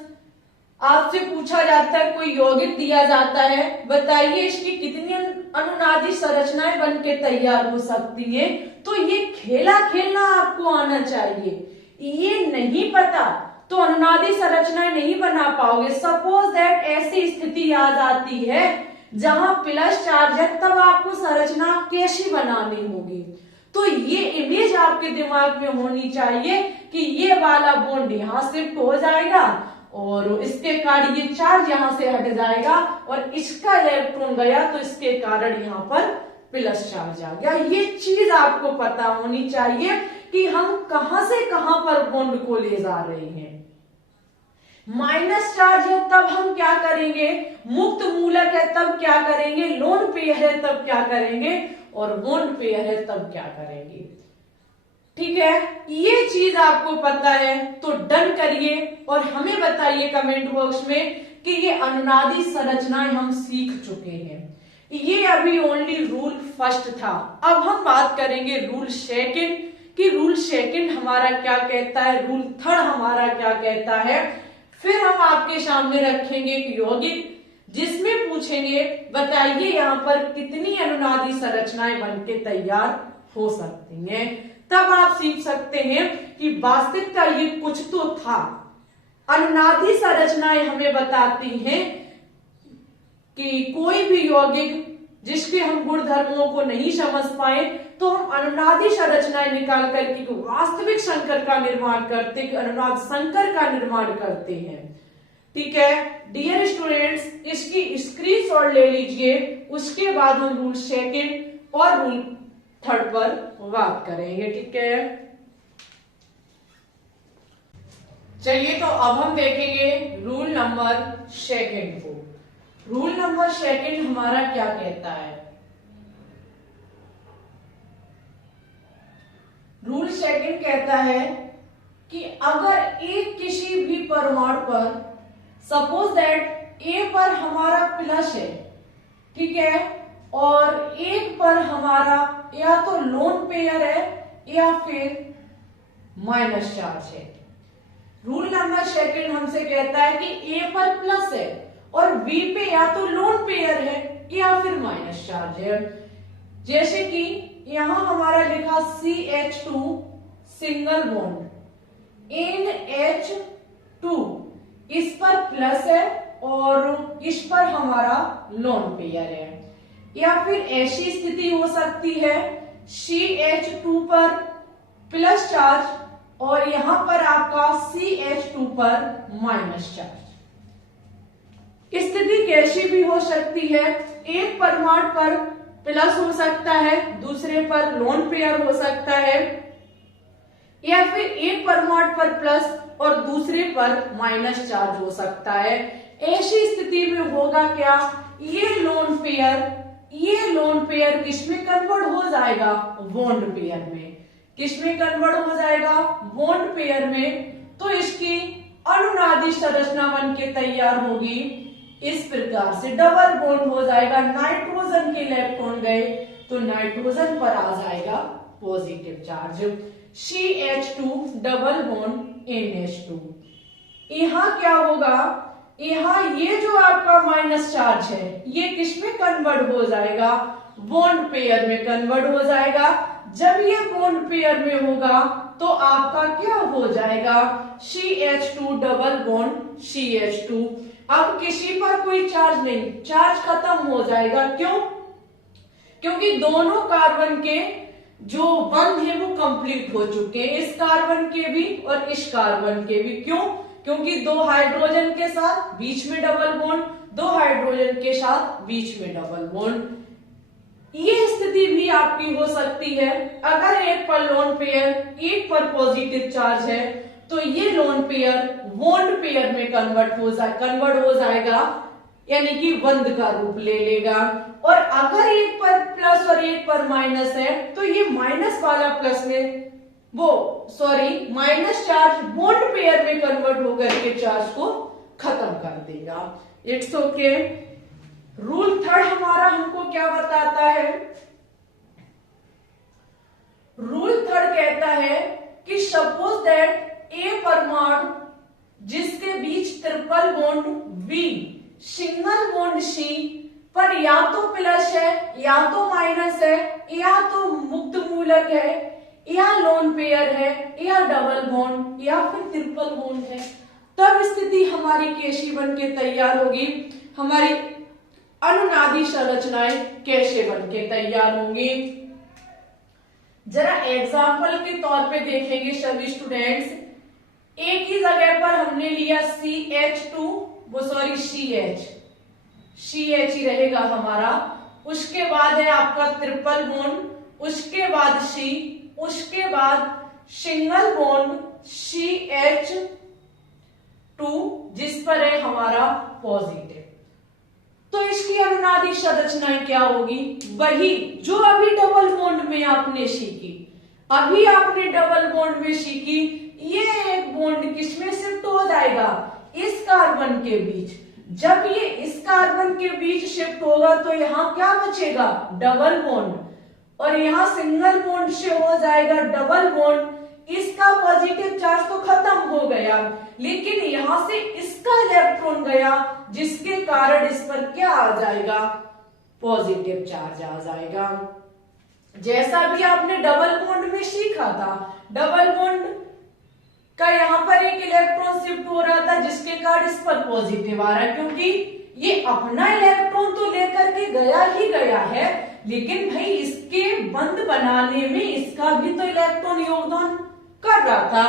आपसे पूछा जाता है, कोई यौगिक दिया जाता है, बताइए इसकी कितनी अनुनादी संरचनाएं बन के तैयार हो सकती है, तो ये खेला खेलना आपको आना चाहिए। ये नहीं पता तो अनुनादी संरचनाएं नहीं बना पाओगे। सपोज दैट ऐसी स्थिति आ जाती है जहां प्लस चार्ज है, तब आपको संरचना कैसी बनानी होगी। तो ये इमेज आपके दिमाग में होनी चाहिए कि ये वाला बॉन्ड यहां शिफ्ट हो जाएगा और इसके कारण ये चार्ज यहां से हट जाएगा और इसका इलेक्ट्रॉन गया तो इसके कारण यहां पर प्लस चार्ज आ गया। ये चीज आपको पता होनी चाहिए कि हम कहां से कहां पर बॉन्ड को ले जा रहे हैं। माइनस चार्ज है तब हम क्या करेंगे, मुक्त मूलक है तब क्या करेंगे, लोन पेयर है तब क्या करेंगे, और बॉन्ड पेयर है तब क्या करेंगे। ठीक है, ये चीज आपको पता है तो डन करिए और हमें बताइए कमेंट बॉक्स में कि ये अनुनादी संरचनाएं हम सीख चुके हैं। ये अभी ओनली रूल फर्स्ट था। अब हम बात करेंगे रूल सेकंड कि रूल सेकंड हमारा क्या कहता है, रूल थर्ड हमारा क्या कहता है। फिर हम आपके सामने रखेंगे एक यौगिक जिसमें पूछेंगे बताइए यहाँ पर कितनी अनुनादी संरचनाएं बनके तैयार हो सकती हैं। तब आप सीख सकते हैं कि वास्तविकता ये कुछ तो था। अनुनादी संरचनाएं हमें बताती हैं कि कोई भी यौगिक जिसके हम गुण धर्मों को नहीं समझ पाए तो हम अनुनादी संरचनाएं निकाल करके वास्तविक संकर का निर्माण करते, अनुनाद संकर का निर्माण करते हैं। ठीक है डियर स्टूडेंट्स, इसकी स्क्रीनशॉट ले लीजिए, उसके बाद हम रूल सेकंड और रूल थर्ड पर बात करेंगे। ठीक है, चलिए तो अब हम देखेंगे रूल नंबर सेकंड को। रूल नंबर सेकंड हमारा क्या कहता है, रूल सेकंड कहता है कि अगर एक किसी भी परमाणु पर, सपोज दैट ए पर हमारा प्लस है, ठीक है, और एक पर हमारा या तो लोन पेयर है या फिर माइनस चार्ज है। रूल नंबर सेकंड हमसे कहता है कि ए पर प्लस है और बी पे या तो लोन पेयर है या फिर माइनस चार्ज है। जैसे कि यहां हमारा लिखा CH2 सिंगल बॉन्ड, NH2 इस पर प्लस है और इस पर हमारा लोन पेयर है। या फिर ऐसी स्थिति हो सकती है CH2 पर प्लस चार्ज और यहां पर आपका CH2 पर माइनस चार्ज। स्थिति कैसी भी हो सकती है, एक परमाणु पर प्लस हो सकता है, दूसरे पर लोन पेयर हो सकता है, या फिर एक परमाणु पर प्लस और दूसरे पर माइनस चार्ज हो सकता है। ऐसी स्थिति में होगा क्या, ये लोन पेयर किसमें कन्वर्ट हो जाएगा, बॉन्ड पेयर में। किसमें कन्वर्ट हो जाएगा, बॉन्ड पेयर में। तो इसकी अनुनादी संरचना बन के तैयार होगी इस प्रकार से, डबल बॉन्ड हो जाएगा। नाइट्रोजन के इलेक्ट्रॉन गए तो नाइट्रोजन पर आ जाएगा positive charge, CH2 double bond NH2। यहां क्या होगा, यहां ये जो आपका माइनस चार्ज है ये किसमें कन्वर्ट हो जाएगा, बॉन्ड पेयर में कन्वर्ट हो जाएगा। जब ये बॉन्ड पेयर में होगा तो आपका क्या हो जाएगा, CH2 डबल बॉन्ड CH2। अब किसी पर कोई चार्ज नहीं, चार्ज खत्म हो जाएगा। क्यों, क्योंकि दोनों कार्बन के जो बंध है वो कंप्लीट हो चुके हैं, इस कार्बन के भी और इस कार्बन के भी। क्यों, क्योंकि दो हाइड्रोजन के साथ बीच में डबल बॉन्ड, दो हाइड्रोजन के साथ बीच में डबल बॉन्ड। ये स्थिति भी आपकी हो सकती है अगर एक पर लोन पेयर एक पर पॉजिटिव चार्ज है तो ये लोन पेयर बॉन्ड पेयर में कन्वर्ट हो जाएगा, यानी कि बंध का रूप ले लेगा। और अगर एक पर प्लस और एक पर माइनस है तो ये माइनस वाला प्लस में माइनस चार्ज बॉन्ड पेयर में कन्वर्ट होकर के चार्ज को खत्म कर देगा। It's okay. रूल थर्ड हमारा हमको क्या बताता है, रूल थर्ड कहता है कि सपोज दैट ए परमाणु जिसके बीच triple bond B single bond C पर या तो प्लस है या तो माइनस है या तो मुक्त मूलक है या लोन पेयर है या डबल बॉन्ड या फिर ट्रिपल बॉन्ड है, तब स्थिति हमारी कैसी बन के तैयार होगी, हमारी अनुनादी संरचनाएं कैसे बन के तैयार होंगी। जरा एग्जाम्पल के तौर पे देखेंगे सभी स्टूडेंट्स। एक ही जगह पर हमने लिया CH ही रहेगा हमारा, उसके बाद है आपका ट्रिपल बॉन्ड, उसके बाद C, उसके बाद सिंगल बॉन्ड CH2 जिस पर है हमारा पॉजिटिव। तो इसकी अनुनादी संरचनाएं क्या होगी, वही जो अभी डबल बॉन्ड में आपने सीखी, अभी आपने डबल बॉन्ड में सीखी। ये एक बॉन्ड किसमें शिफ्ट हो जाएगा, इस कार्बन के बीच। जब ये इस कार्बन के बीच शिफ्ट होगा तो यहाँ क्या बचेगा, डबल बॉन्ड, और यहाँ सिंगल बॉन्ड से हो जाएगा डबल बॉन्ड। इसका पॉजिटिव चार्ज तो खत्म हो गया, लेकिन यहां से इसका इलेक्ट्रॉन गया जिसके कारण इस पर क्या आ जाएगा, पॉजिटिव चार्ज आ जाएगा। जैसा भी आपने डबल बॉन्ड में सीखा था, डबल बॉन्ड का यहाँ पर एक इलेक्ट्रॉन शिफ्ट हो रहा था जिसके कारण इस पर पॉजिटिव आ रहा है, क्योंकि ये अपना इलेक्ट्रॉन तो लेकर के गया ही गया है, लेकिन भाई इसके बंध बनाने में इसका भी तो इलेक्ट्रॉन योगदान कर रहा था।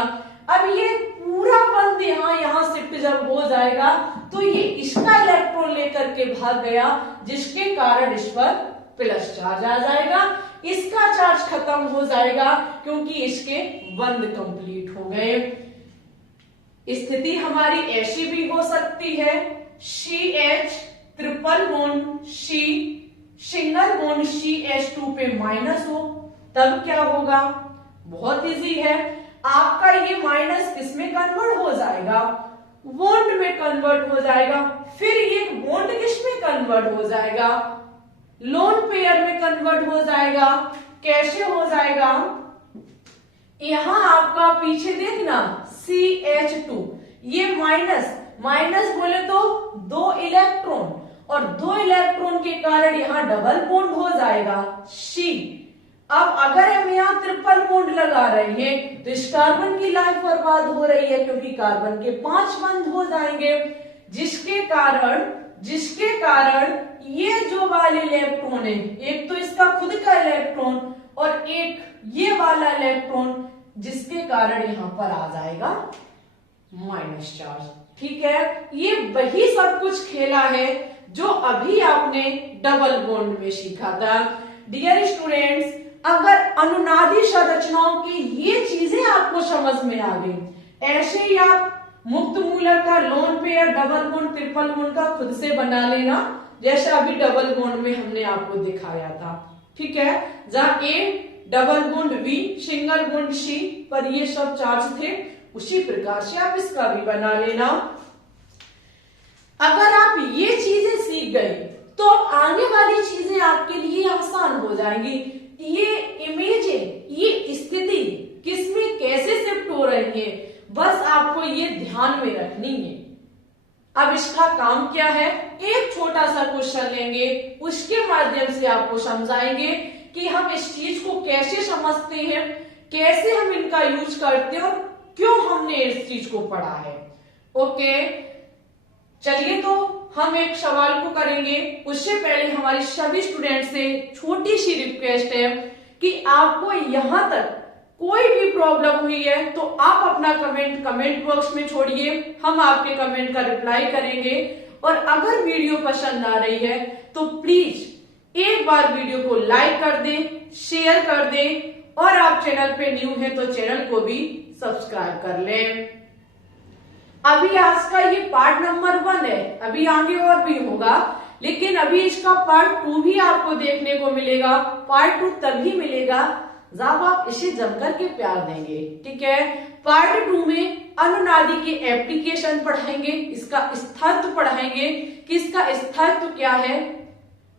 अब ये पूरा बंध यहाँ शिफ्ट जब हो जाएगा तो ये इसका इलेक्ट्रॉन लेकर के भाग गया जिसके कारण इस पर प्लस चार्ज आ जाएगा, इसका चार्ज खत्म हो जाएगा क्योंकि इसके बंध कंप्लीट हो गए। स्थिति हमारी ऐसी भी हो सकती है, CH triple bond C single bond CH2 पे माइनस हो, तब क्या होगा, बहुत इजी है। आपका ये माइनस किस में कन्वर्ट हो जाएगा, बॉन्ड में कन्वर्ट हो जाएगा। फिर ये बॉन्ड किस में कन्वर्ट हो जाएगा, लोन पेयर में कन्वर्ट हो जाएगा। कैसे हो जाएगा, यहां आपका पीछे देखना CH2, ये माइनस बोले तो 2 इलेक्ट्रॉन, और 2 इलेक्ट्रॉन के कारण यहां डबल बॉन्ड हो जाएगा C। अब अगर हम यहाँ ट्रिपल बॉन्ड लगा रहे हैं तो इस कार्बन की लाइफ बर्बाद हो रही है, क्योंकि कार्बन के 5 बंद हो जाएंगे, जिसके कारण ये जो वाले इलेक्ट्रॉन है, एक तो इसका खुद का इलेक्ट्रॉन और एक ये वाला इलेक्ट्रॉन, जिसके कारण यहां पर आ जाएगा माइनस चार्ज। ठीक है, ये वही सब कुछ खेला है जो अभी आपने डबल बॉन्ड में सीखा था। डियर स्टूडेंट्स, अगर अनुनादी संरचनाओं की ये चीजें आपको समझ में आ गई, ऐसे ही आप मुक्त मूलक का lone pair, double bond, triple bond का खुद से बना लेना, जैसे अभी डबल बॉन्ड में हमने आपको दिखाया था। ठीक है, जहां A double bond B single bond C पर ये सब चार्ज थे, उसी प्रकार से आप इसका भी बना लेना। अगर आप ये चीजें सीख गए तो आगे वाली चीजें आपके लिए आसान हो जाएंगी। ये इमेजें, ये स्थिति किसमें कैसे शिफ्ट हो रही है, बस आपको ये ध्यान में रखनी है। अब इसका काम क्या है, एक छोटा सा क्वेश्चन लेंगे, उसके माध्यम से आपको समझाएंगे कि हम इस चीज को कैसे समझते हैं, कैसे हम इनका यूज करते हैं और क्यों हमने इस चीज को पढ़ा है। ओके, चलिए तो हम एक सवाल को करेंगे। उससे पहले हमारी सभी स्टूडेंट से छोटी सी रिक्वेस्ट है कि आपको यहां तक कोई भी प्रॉब्लम हुई है तो आप अपना कमेंट बॉक्स में छोड़िए, हम आपके कमेंट का रिप्लाई करेंगे। और अगर वीडियो पसंद आ रही है तो प्लीज एक बार वीडियो को लाइक कर दें, शेयर कर दें, और आप चैनल पे न्यू हैं तो चैनल को भी सब्सक्राइब कर लें। अभी आज का ये पार्ट नंबर 1 है, अभी आगे और भी होगा, लेकिन अभी इसका पार्ट 2 भी आपको देखने को मिलेगा। पार्ट 2 तभी मिलेगा जब आप इसे जमकर के प्यार देंगे। ठीक है, पार्ट 2 में अनुनादी के एप्लीकेशन पढ़ाएंगे, इसका स्थायित्व पढ़ाएंगे कि इसका स्थायित्व क्या है,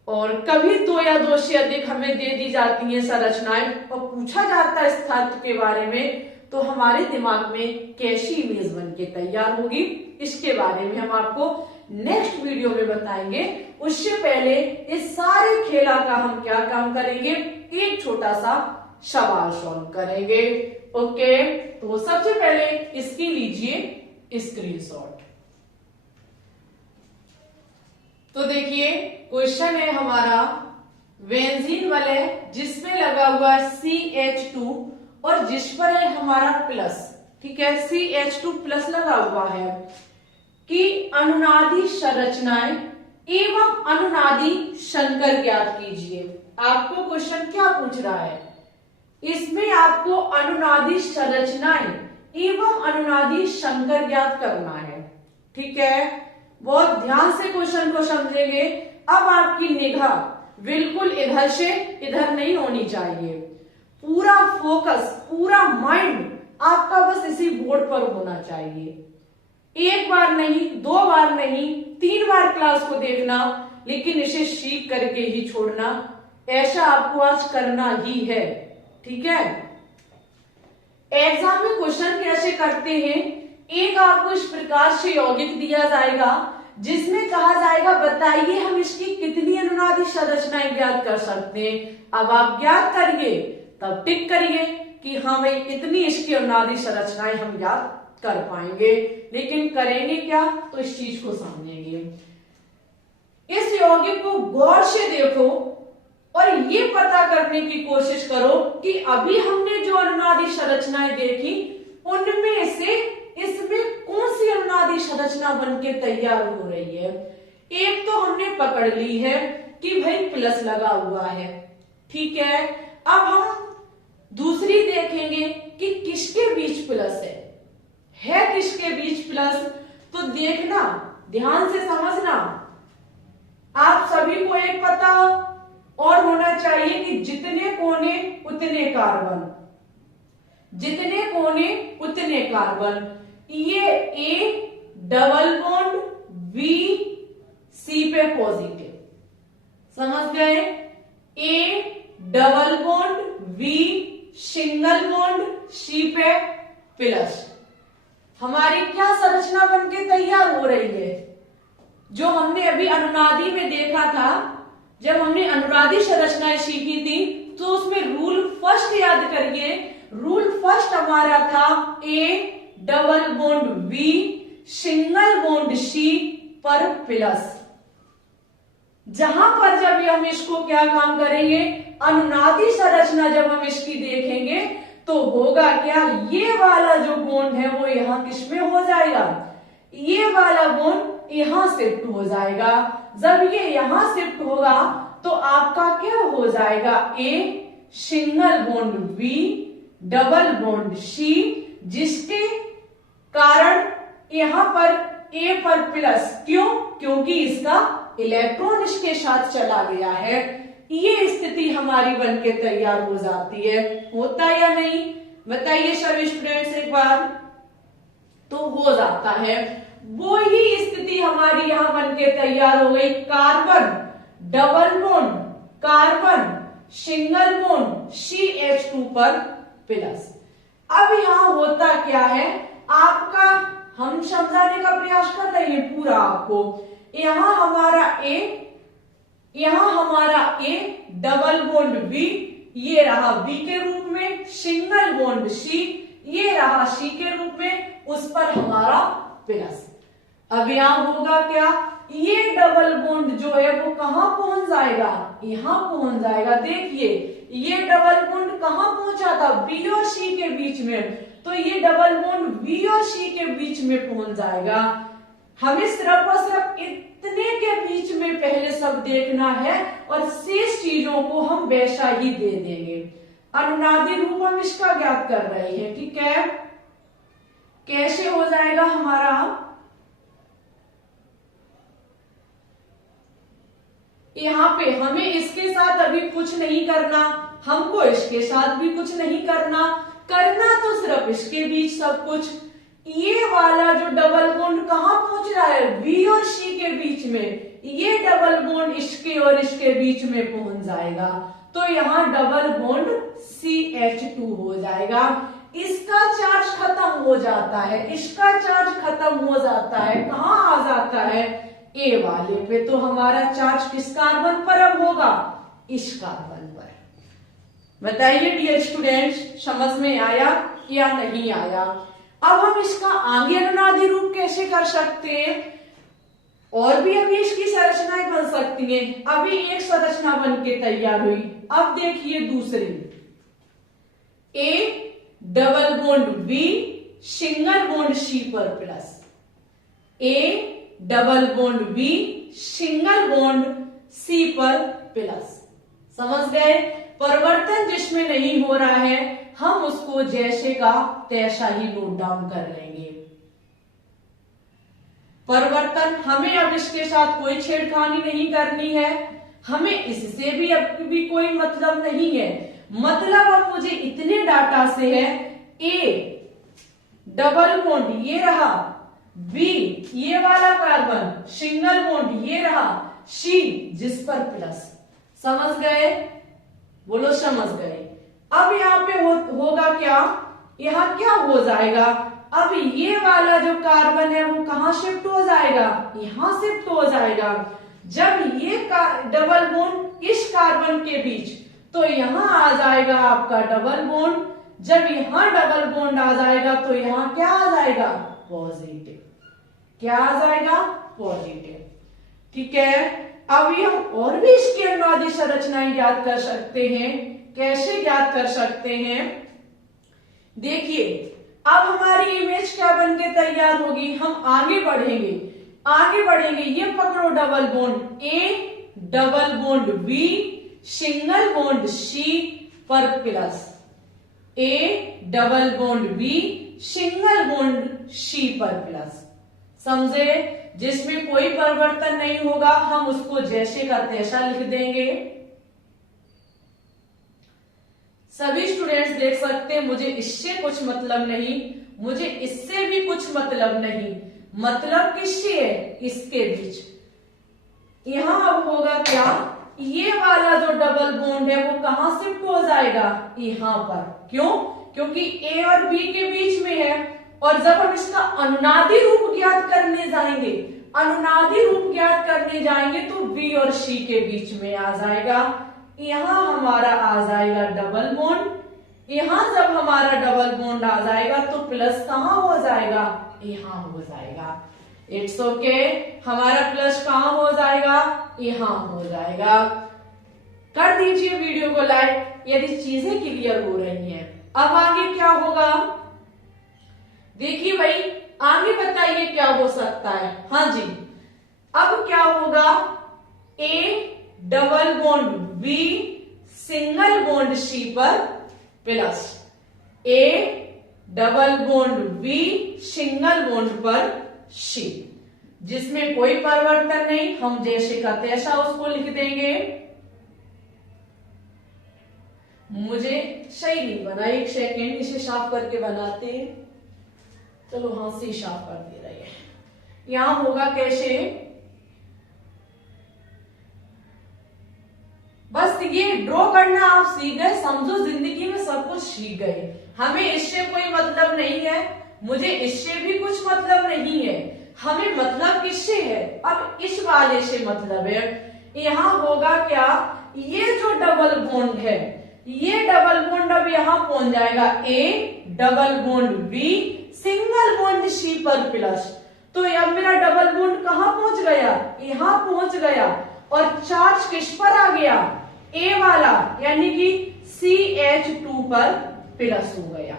और कभी 2 या 2 से अधिक हमें दे दी जाती हैं संरचनाएं और पूछा जाता है स्थायित्व के बारे में, तो हमारे दिमाग में कैसी इमेज बन के तैयार होगी, इसके बारे में हम आपको नेक्स्ट वीडियो में बताएंगे। उससे पहले इस सारे खेला का हम क्या काम करेंगे, एक छोटा सा सवाल सॉल्व करेंगे। ओके, तो सबसे पहले इसकी लीजिए स्क्रीनशॉट। तो देखिए क्वेश्चन है हमारा बेंजीन वलय जिसमें लगा हुआ CH2 और जिस पर है हमारा प्लस। ठीक है, CH2 प्लस लगा हुआ है कि अनुनादी संरचनाएं एवं अनुनादी संकर ज्ञात कीजिए। आपको क्वेश्चन क्या पूछ रहा है, इसमें आपको अनुनादी संरचनाएं एवं अनुनादी संकर ज्ञात करना है। ठीक है, बहुत ध्यान से क्वेश्चन को समझेंगे। अब आपकी निगाह बिल्कुल इधर से इधर नहीं होनी चाहिए, पूरा फोकस, पूरा माइंड आपका बस इसी बोर्ड पर होना चाहिए। एक बार नहीं, 2 बार नहीं, 3 बार क्लास को देखना, लेकिन इसे सीख करके ही छोड़ना। ऐसा आपको आज करना ही है। ठीक है, एग्जाम में क्वेश्चन कैसे करते हैं, एक आपको इस प्रकार से यौगिक दिया जाएगा जिसमें कहा जाएगा बताइए हम इसकी कितनी अनुनादी संरचनाएं ज्ञात कर सकते हैं। अब आप ज्ञात करिए, तब टिक करिए कि हाँ भाई इतनी इसकी अनुनादी संरचनाएं हम ज्ञात कर पाएंगे। लेकिन करेंगे क्या, तो इस चीज को समझेंगे। इस यौगिक को गौर से देखो और ये पता करने की कोशिश करो कि अभी हमने जो अनुनादी संरचनाएं देखी उनमें से इसमें कौन सी अनुनादी संरचना बनके तैयार हो रही है। एक तो हमने पकड़ ली है कि भाई प्लस लगा हुआ है। ठीक है, अब हम दूसरी देखेंगे कि किसके बीच प्लस है किसके बीच प्लस। तो देखना, ध्यान से समझना, आप सभी को एक पता और होना चाहिए कि जितने कोने उतने कार्बन, जितने कोने उतने है कार्बन, ये A double bond B C पे पॉजिटिव, समझ गए। A double bond B single bond C पे प्लस। हमारी क्या संरचना बनके तैयार हो रही है, जो हमने अभी अनुनादी में देखा था, जब हमने अनुनादी संरचनाएं सीखी थी तो उसमें रूल फर्स्ट याद करिए। रूल फर्स्ट हमारा था A double bond B single bond C पर प्लस। जहां पर जब हम इसको क्या काम करेंगे, अनुनादी संरचना जब हम इसकी देखेंगे तो होगा क्या, ये वाला जो बॉन्ड है वो यहां किसमें हो जाएगा, ये वाला बॉन्ड यहां शिफ्ट हो जाएगा। जब ये यहां शिफ्ट होगा तो आपका क्या हो जाएगा, A single bond B double bond C, जिसके कारण यहां पर ए पर प्लस, क्यों, क्योंकि इसका इलेक्ट्रॉन इसके साथ चला गया है। ये स्थिति हमारी बनके तैयार हो जाती है, होता है या नहीं, बताइए सभी स्टूडेंट्स एक बार। तो हो जाता है, वो ही स्थिति हमारी यहां बनके तैयार हो गई। Carbon double bond carbon single bond CH2 पर प्लस। अब यहां होता क्या है, आपका हम समझाने का प्रयास कर रहे हैं पूरा आपको। यहां हमारा ए डबल बॉन्ड बी, ये रहा बी के रूप में, सिंगल बॉन्ड सी, ये रहा सी के रूप में, उस पर हमारा प्लस। अब यहां होगा क्या, ये डबल बॉन्ड जो है वो कहां पहुंच जाएगा, यहां पहुंच जाएगा। देखिए ये डबल बॉन्ड कहां पहुंचा था, बी और सी के बीच में, तो ये डबल बॉन्ड बी और सी के बीच में पहुंच जाएगा। हमें सिर्फ और सिर्फ इतने के बीच में पहले सब देखना है और शेष चीजों को हम वैसा ही दे देंगे। अनुनादी रूप हम इसका ज्ञात कर रहे हैं, ठीक है। कैसे हो जाएगा हमारा, यहाँ पे हमें इसके साथ अभी कुछ नहीं करना, हमको इसके साथ भी कुछ नहीं करना, करना तो सिर्फ इसके बीच सब कुछ। ये वाला जो डबल बॉन्ड कहां पहुंच रहा है, बी और सी के बीच में, ये डबल बॉन्ड इसके और इसके बीच में पहुंच जाएगा, तो यहां डबल बॉन्ड CH2 हो जाएगा। इसका चार्ज खत्म हो जाता है, इसका चार्ज खत्म हो जाता है, कहां आ जाता है, ए वाले पे। तो हमारा चार्ज किस कार्बन पर अब होगा, इस कार्बन पर। बताइए डियर स्टूडेंट्स, समझ में आया या नहीं आया। अब हम इसका आगे अनुनादी रूप कैसे कर सकते हैं, और भी अभी इसकी संरचनाएं बन सकती हैं। अभी एक संरचना बन के तैयार हुई, अब देखिए दूसरी, A double bond B single bond C पर plus, A double bond B single bond C पर प्लस। समझ गए, परिवर्तन जिसमें नहीं हो रहा है हम उसको जैसे का तैसा ही नोट डाउन कर लेंगे। परिवर्तन हमें अब इसके साथ कोई छेड़खानी नहीं करनी है, हमें इससे भी अब भी कोई मतलब नहीं है। मतलब अब मुझे इतने डाटा से है, ए डबल बॉन्ड ये रहा, बी ये वाला कार्बन सिंगल बॉन्ड ये रहा, सी जिस पर प्लस। समझ गए, बोलो समझ गए। अब यहाँ पे होगा क्या, यहाँ क्या हो जाएगा, अब ये वाला जो कार्बन है वो कहां शिफ्ट हो जाएगा, यहां शिफ्ट हो जाएगा। जब ये डबल बॉन्ड इस कार्बन के बीच, तो यहां आ जाएगा आपका डबल बॉन्ड। जब यहां डबल बॉन्ड आ जाएगा तो यहां क्या आ जाएगा, पॉजिटिव। क्या आ जाएगा, पॉजिटिव। ठीक है, अब हम और भी इसकी अनुनादी संरचनाएं याद कर सकते हैं। कैसे याद कर सकते हैं, देखिए अब हमारी इमेज क्या बन के तैयार होगी, हम आगे बढ़ेंगे, आगे बढ़ेंगे। ये पकड़ो double bond, A double bond B single bond C पर plus, A double bond B single bond C पर प्लस। समझे, जिसमें कोई परिवर्तन नहीं होगा हम उसको जैसे का तैसा लिख देंगे। सभी स्टूडेंट्स देख सकते हैं मुझे इससे कुछ मतलब नहीं, मुझे इससे भी कुछ मतलब नहीं। मतलब किससे है? इसके बीच। यहां अब होगा क्या, ये वाला जो डबल बॉन्ड है वो कहां शिफ्ट हो जाएगा? यहां पर। क्यों? क्योंकि ए और बी के बीच में है, और जब हम इसका अनुनादी रूप ज्ञात करने जाएंगे, अनुनादी रूप ज्ञात करने जाएंगे तो बी और सी के बीच में आ जाएगा। यहां हमारा आ जाएगा डबल बॉन्ड। यहां जब हमारा डबल बॉन्ड आ जाएगा तो प्लस कहां हो जाएगा? यहां हो जाएगा। It's okay. हमारा प्लस कहां हो जाएगा? यहां हो जाएगा। कर दीजिए वीडियो को लाइक यदि चीजें क्लियर हो रही हैं। अब आगे क्या होगा? देखिए भाई, आगे बताइए क्या हो सकता है। हाँ जी, अब क्या होगा? A double bond B single bond C पर plus A double bond B single bond पर सी, जिसमें कोई परिवर्तन नहीं, हम जैसे का तैसा उसको लिख देंगे। मुझे सही नहीं बना, एक सेकेंड, इसे साफ करके बनाते हैं। चलो हाँ से साफ कर दे रहे हैं। यहां होगा कैसे? बस ये ड्रॉ करना आप सीख गए, समझो जिंदगी में सब कुछ सीख गए। हमें इससे कोई मतलब नहीं है, मुझे इससे भी कुछ मतलब नहीं है, हमें मतलब किससे है? अब इस वाले से मतलब है। यहां होगा क्या, ये जो डबल बॉन्ड है, ये डबल बॉन्ड अब यहां पहुंच जाएगा A double bond B single bond C पर प्लस। तो अब मेरा डबल बॉन्ड कहां पहुंच गया? यहां पहुंच गया, और चार्ज किस पर आ गया? ए वाला, यानी कि CH2 पर प्लस हो गया।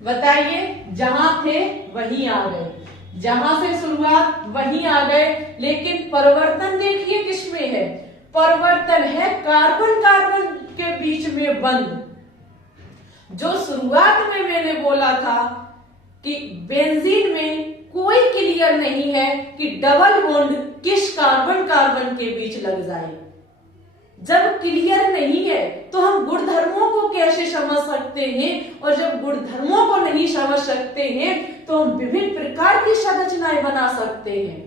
बताइए, जहां थे वहीं आ गए, जहां से शुरुआत वहीं आ गए, लेकिन परिवर्तन देखिए किसमें है? परिवर्तन है कार्बन कार्बन के बीच में बंद। जो शुरुआत में मैंने बोला था कि बेंजीन में कोई क्लियर नहीं है कि डबल बॉन्ड किस कार्बन कार्बन के बीच लग जाए। जब क्लियर नहीं है तो हम गुणधर्मों को कैसे समझ सकते हैं? और जब गुणधर्मों को नहीं समझ सकते हैं तो हम विभिन्न प्रकार की संरचनाएं बना सकते हैं।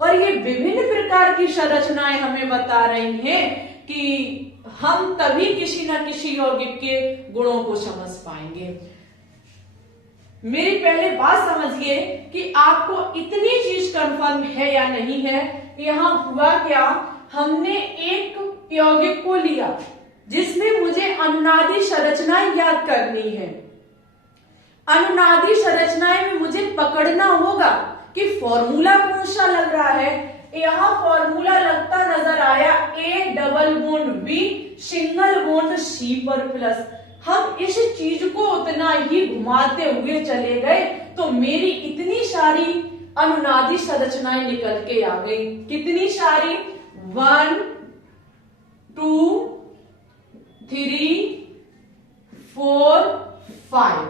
और ये विभिन्न प्रकार की संरचनाएं हमें बता रही हैं कि हम तभी किसी न किसी यौगिक के गुणों को समझ पाएंगे। मेरी पहले बात समझिए कि आपको इतनी चीज कंफर्म है या नहीं है। यहां हुआ क्या, हमने एक यौगिक को लिया जिसमें मुझे अनुनादी संरचनाएं याद करनी है। अनुनादी संरचनाएं में मुझे पकड़ना होगा कि फॉर्मूला कौन सा लग रहा है। यहां फॉर्मूला लगता नजर आया A double bond B single bond C पर प्लस। हम इस चीज को उतना ही घुमाते हुए चले गए तो मेरी इतनी सारी अनुनादी संरचनाएं निकल के आ गई। कितनी सारी? 1 2 3 4 5।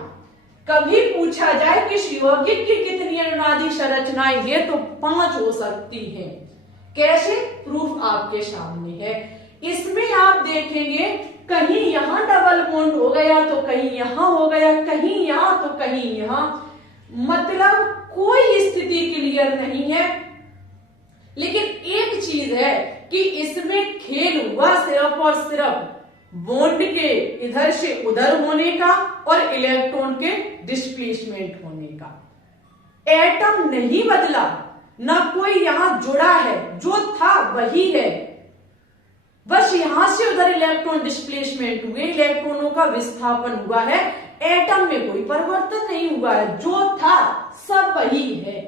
कभी पूछा जाए कि यौगिक की कितनी अनुनादी संरचनाएं हैं तो 5 हो सकती हैं। कैसे? प्रूफ आपके सामने है। इसमें आप देखेंगे कहीं यहां डबल बॉन्ड हो गया तो कहीं यहां हो गया, कहीं यहां तो कहीं यहां, मतलब कोई स्थिति क्लियर नहीं है। लेकिन एक चीज है कि इसमें खेल हुआ सिर्फ और सिर्फ बॉन्ड के इधर से उधर होने का और इलेक्ट्रॉन के डिस्प्लेसमेंट होने का। एटम नहीं बदला, ना कोई यहां जुड़ा है, जो था वही है, बस यहां से उधर इलेक्ट्रॉन डिस्प्लेसमेंट हुए, इलेक्ट्रॉनों का विस्थापन हुआ है। एटम में कोई परिवर्तन नहीं हुआ है, जो था सब वही है,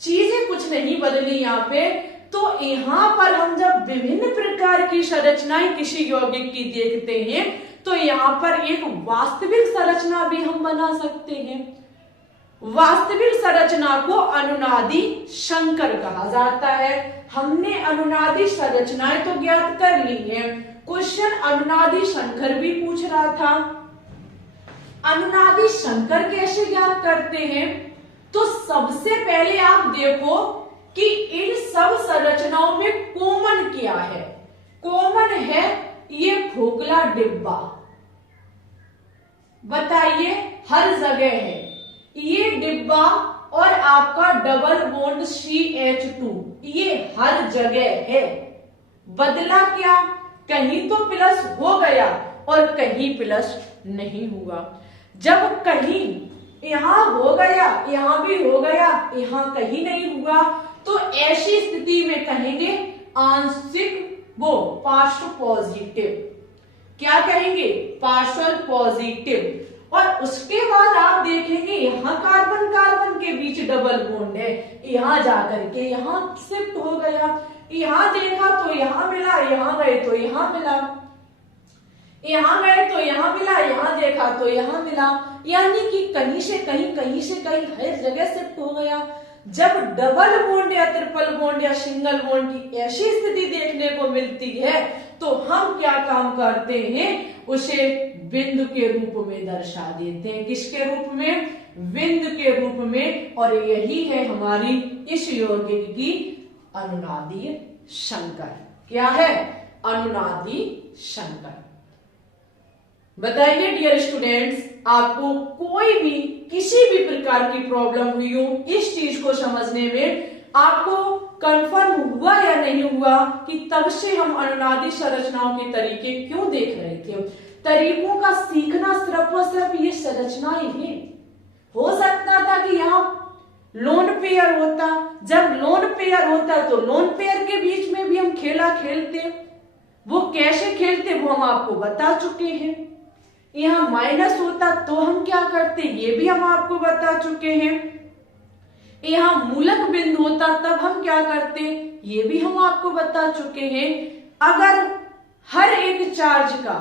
चीजें कुछ नहीं बदली यहाँ पे। तो यहां पर हम जब विभिन्न प्रकार की संरचनाएं किसी यौगिक की देखते हैं तो यहां पर एक वास्तविक संरचना भी हम बना सकते हैं। वास्तविक संरचना को अनुनादी संकर कहा जाता है। हमने अनुनादी संरचनाएं तो ज्ञात कर ली हैं। क्वेश्चन अनुनादी संकर भी पूछ रहा था। अनुनादी संकर कैसे ज्ञात करते हैं? तो सबसे पहले आप देखो कि इन सब संरचनाओं में कॉमन क्या है। कॉमन है ये खोखला डिब्बा, बताइए, हर जगह है। ये डिब्बा और आपका डबल बॉन्ड CH2 ये हर जगह है। बदला क्या? कहीं तो प्लस हो गया और कहीं प्लस नहीं हुआ। जब कहीं यहां हो गया, यहां भी हो गया, यहां कहीं नहीं हुआ, तो ऐसी स्थिति में कहेंगे आंशिक वो पार्श्व पॉजिटिव। क्या कहेंगे? Partial positive. और उसके बाद आप देखेंगे यहां कार्बन कार्बन के बीच डबल बॉन्ड है, यहां जाकर के यहां शिफ्ट हो गया, यहां देखा तो यहां मिला, यहां गए तो यहां मिला, यहां गए तो यहां मिला, यहां देखा तो यहां मिला, यानी कि कहीं से कहीं, कहीं से कहीं हर जगह शिफ्ट हो गया। जब डबल बॉन्ड या ट्रिपल बॉन्ड या सिंगल बॉन्ड की ऐसी स्थिति देखने को मिलती है तो हम क्या काम करते हैं? उसे बिंदु के रूप में दर्शा देते हैं। किसके रूप में? बिंदु के रूप में। और यही है हमारी इस यौगिक की अनुनादीय संकर। क्या है? अनुनादी संकर। बताइए डियर स्टूडेंट्स, आपको कोई भी किसी भी प्रकार की प्रॉब्लम हुई हो इस चीज को समझने में, आपको कंफर्म हुआ या नहीं हुआ कि तब से हम अनुनादी संरचनाओं के तरीके क्यों देख रहे थे? तरीकों का सीखना सिर्फ और सिर्फ ये संरचनाएं ही। हो सकता था कि यहाँ लोन पेयर होता, जब लोन पेयर होता तो लोन पेयर के बीच में भी हम खेला खेलते। वो कैसे खेलते वो हम आपको बता चुके हैं। यहाँ माइनस होता तो हम क्या करते ये भी हम आपको बता चुके हैं। यहाँ मूलक बिंदु होता तब हम क्या करते ये भी हम आपको बता चुके हैं। अगर हर एक चार्ज का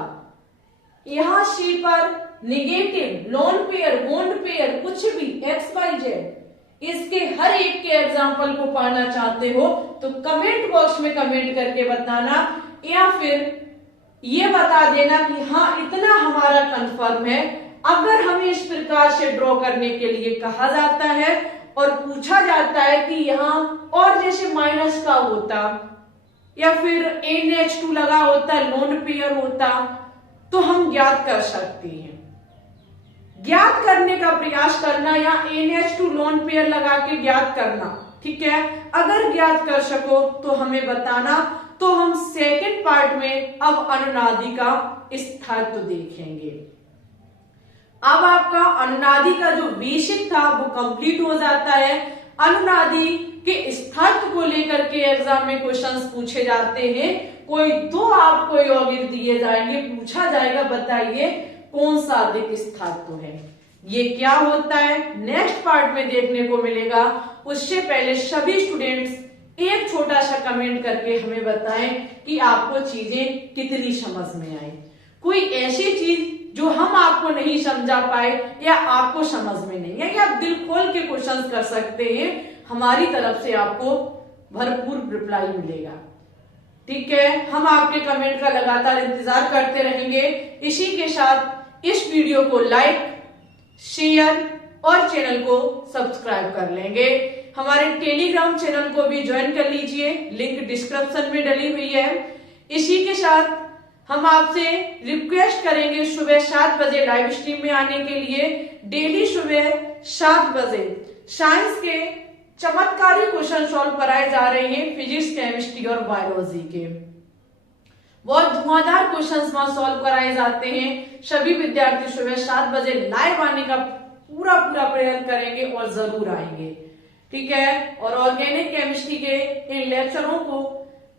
यहाँ C पर negative, lone pair, bond pair, कुछ भी XYZ, इसके हर एक के एग्जाम्पल को पाना चाहते हो तो कमेंट बॉक्स में कमेंट करके बताना, या फिर ये बता देना कि हाँ इतना हमारा कंफर्म है। अगर हमें इस प्रकार से ड्रॉ करने के लिए कहा जाता है और पूछा जाता है कि यहाँ और जैसे माइनस का होता या फिर NH2 लगा होता, लोन पेयर होता, तो हम ज्ञात कर सकते हैं। ज्ञात करने का प्रयास करना या NH2 लोन पेयर लगा के ज्ञात करना, ठीक है। अगर ज्ञात कर सको तो हमें बताना। तो हम सेकंड पार्ट में अब अनुनादी का स्थायित्व देखेंगे। अब आपका अनुनादी का जो बेसिक था वो कंप्लीट हो जाता है। अनुनादी के स्थायित्व को लेकर के एग्जाम में क्वेश्चंस पूछे जाते हैं। कोई दो आपको यौगिक दिए जाएंगे, पूछा जाएगा बताइए कौन सा अधिक स्थायित्व है। ये क्या होता है नेक्स्ट पार्ट में देखने को मिलेगा। उससे पहले सभी स्टूडेंट्स एक छोटा सा कमेंट करके हमें बताएं कि आपको चीजें कितनी समझ में आई। कोई ऐसी चीज जो हम आपको नहीं समझा पाए या आपको समझ में नहीं है, या आप दिल खोल के क्वेश्चन कर सकते हैं, हमारी तरफ से आपको भरपूर रिप्लाई मिलेगा। ठीक है, हम आपके कमेंट का लगातार इंतजार करते रहेंगे। इसी के साथ इस वीडियो को लाइक, शेयर और चैनल को सब्सक्राइब कर लेंगे। हमारे टेलीग्राम चैनल को भी ज्वाइन कर लीजिए, लिंक डिस्क्रिप्शन में डली हुई है। इसी के साथ हम आपसे रिक्वेस्ट करेंगे सुबह 7 बजे लाइव स्ट्रीम में आने के लिए। डेली सुबह 7 बजे साइंस के चमत्कारी क्वेश्चन सॉल्व कराए जा रहे हैं, फिजिक्स, केमिस्ट्री और बायोलॉजी के। बहुत धुआंधार क्वेश्चंस वहां सॉल्व कराए जाते हैं। सभी विद्यार्थी सुबह 7 बजे लाइव आने का पूरा प्रयत्न करेंगे और जरूर आएंगे। ठीक है, और ऑर्गेनिक केमिस्ट्री के इन लेक्चरों को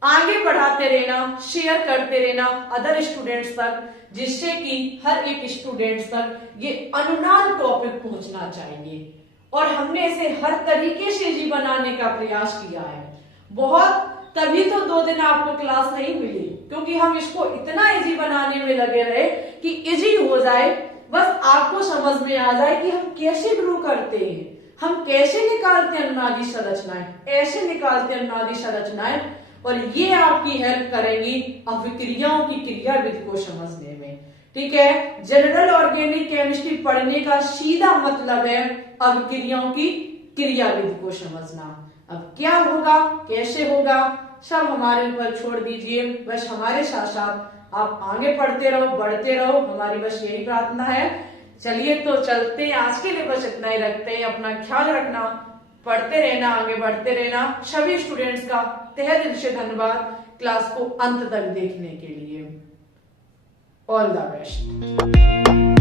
आगे बढ़ाते रहना, शेयर करते रहना अदर स्टूडेंट्स तक, जिससे कि हर एक स्टूडेंट्स तक ये अनुनाद टॉपिक पहुंचना चाहिए। और हमने इसे हर तरीके से इजी बनाने का प्रयास किया है बहुत, तभी तो 2 दिन आपको क्लास नहीं मिली, क्योंकि हम इसको इतना इजी बनाने में लगे रहे कि इजी हो जाए, बस आपको समझ में आ जाए कि हम कैसे ड्रॉ करते हैं, हम कैसे निकालते हैं अनुनादी संरचनाएं, ऐसे निकालते हैं अनुनादी संरचनाएं। और ये आपकी हेल्प करेंगी अभिक्रियाओं की क्रियाविधि को समझने में। ठीक है, जनरल ऑर्गेनिक केमिस्ट्री पढ़ने का सीधा मतलब है अभिक्रियाओं की क्रियाविधि को समझना। अब क्या होगा, कैसे होगा, सब हमारे ऊपर छोड़ दीजिए। बस हमारे साथ साथ आप आगे पढ़ते रहो, बढ़ते रहो, हमारी बस यही प्रार्थना है। चलिए तो चलते हैं, आज के लिए बस इतना ही रखते हैं। अपना ख्याल रखना, पढ़ते रहना, आगे बढ़ते रहना। सभी स्टूडेंट्स का तहे दिल से धन्यवाद क्लास को अंत तक देखने के लिए। All the best.